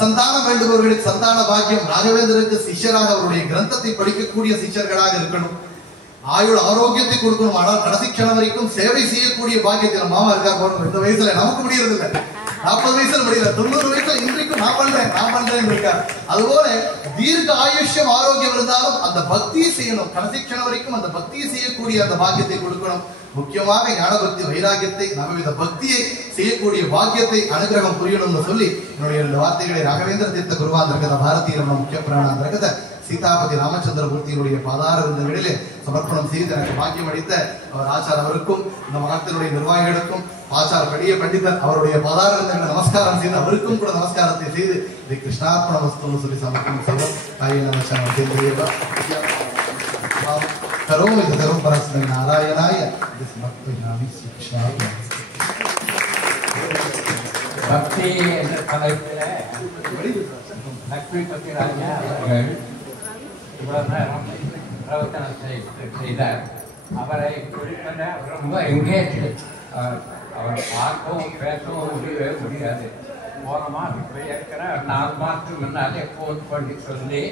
சந்தானம் வேண்டுபவர்களுக்கு சந்தான பாக்கியம், ராகவேந்திரருக்கு சிஷ்யராக அவருடைய கிரந்தத்தை படிக்கக்கூடிய சிஷ்யர்களாக இருக்கணும். ஆயுள் ஆரோக்கியத்தை கொடுக்கணும். ஆனால் கடைசி க்ஷணம் வரைக்கும் சேவை செய்யக்கூடிய பாக்கியத்தில் மாமா இருக்கார் போறோம். இந்த வயசுல நமக்கு முடியறது இல்லை, 40 வயசுல முடியல, 90 வயசுல இன்றைக்கும் நான் பண்றேன் இருக்கார். அதுபோல தீர்க்க ஆயுஷ்யம் ஆரோக்கியம் இருந்தாலும் அந்த பக்தியை செய்யணும். கடைசி க்ஷணம் வரைக்கும் அந்த பக்தியை செய்யக்கூடிய அந்த பாக்கியத்தை கொடுக்கணும். முக்கியமாக ஞான பக்தி வைராகியத்தை நவவித பக்தியை செய்யக்கூடிய பாக்கியத்தை அனுகிரகம் புரியணும்னு சொல்லி என்னுடைய 2 வார்த்தைகளை ராகவேந்திர தீர்த்த குருவாந்திரகத பாரதிய ரமண முக்கிய பிராணாந்திரகத சீதாபதி ராமச்சந்திரமூர்த்தியினுடைய பாதார விருந்தங்களிலே சமர்ப்பணம் செய்து எனக்கு பாக்கியம் அளித்த அவர் ஆச்சார் அவருக்கும் இந்த மகத்தினுடைய நிர்வாகிகளுக்கும் ஆச்சார் பெரிய பண்டிதர் அவருடைய பாதார விருந்தங்களை நமஸ்காரம் செய்து அவருக்கும் கூட நமஸ்காரத்தை செய்து இதை கிருஷ்ணார்ப்பண வஸ்துன்னு சொல்லி சமர்ப்பணம் செய்வோம். காய நமஸ்காரம் செய்து கரோமி தரும் பரஸ்மை நாராயணாய சமர்ப்பயாமி கிருஷ்ணாய. பக்தி என்ற தலைப்பில் லக்ஷ்மி பத்தி ராஜா அவர்கள் இவ்வளவு நேரம் பிரவச்சனத்தை செய்தார். அவரை குறிப்பிட ரொம்ப எங்கேஜ். அவர் பார்க்கவும் பேசவும் முடியாது. போன மாதம் இருக்கிற 4 மாதத்துக்கு முன்னாலே ஃபோன் பண்ணி சொல்லி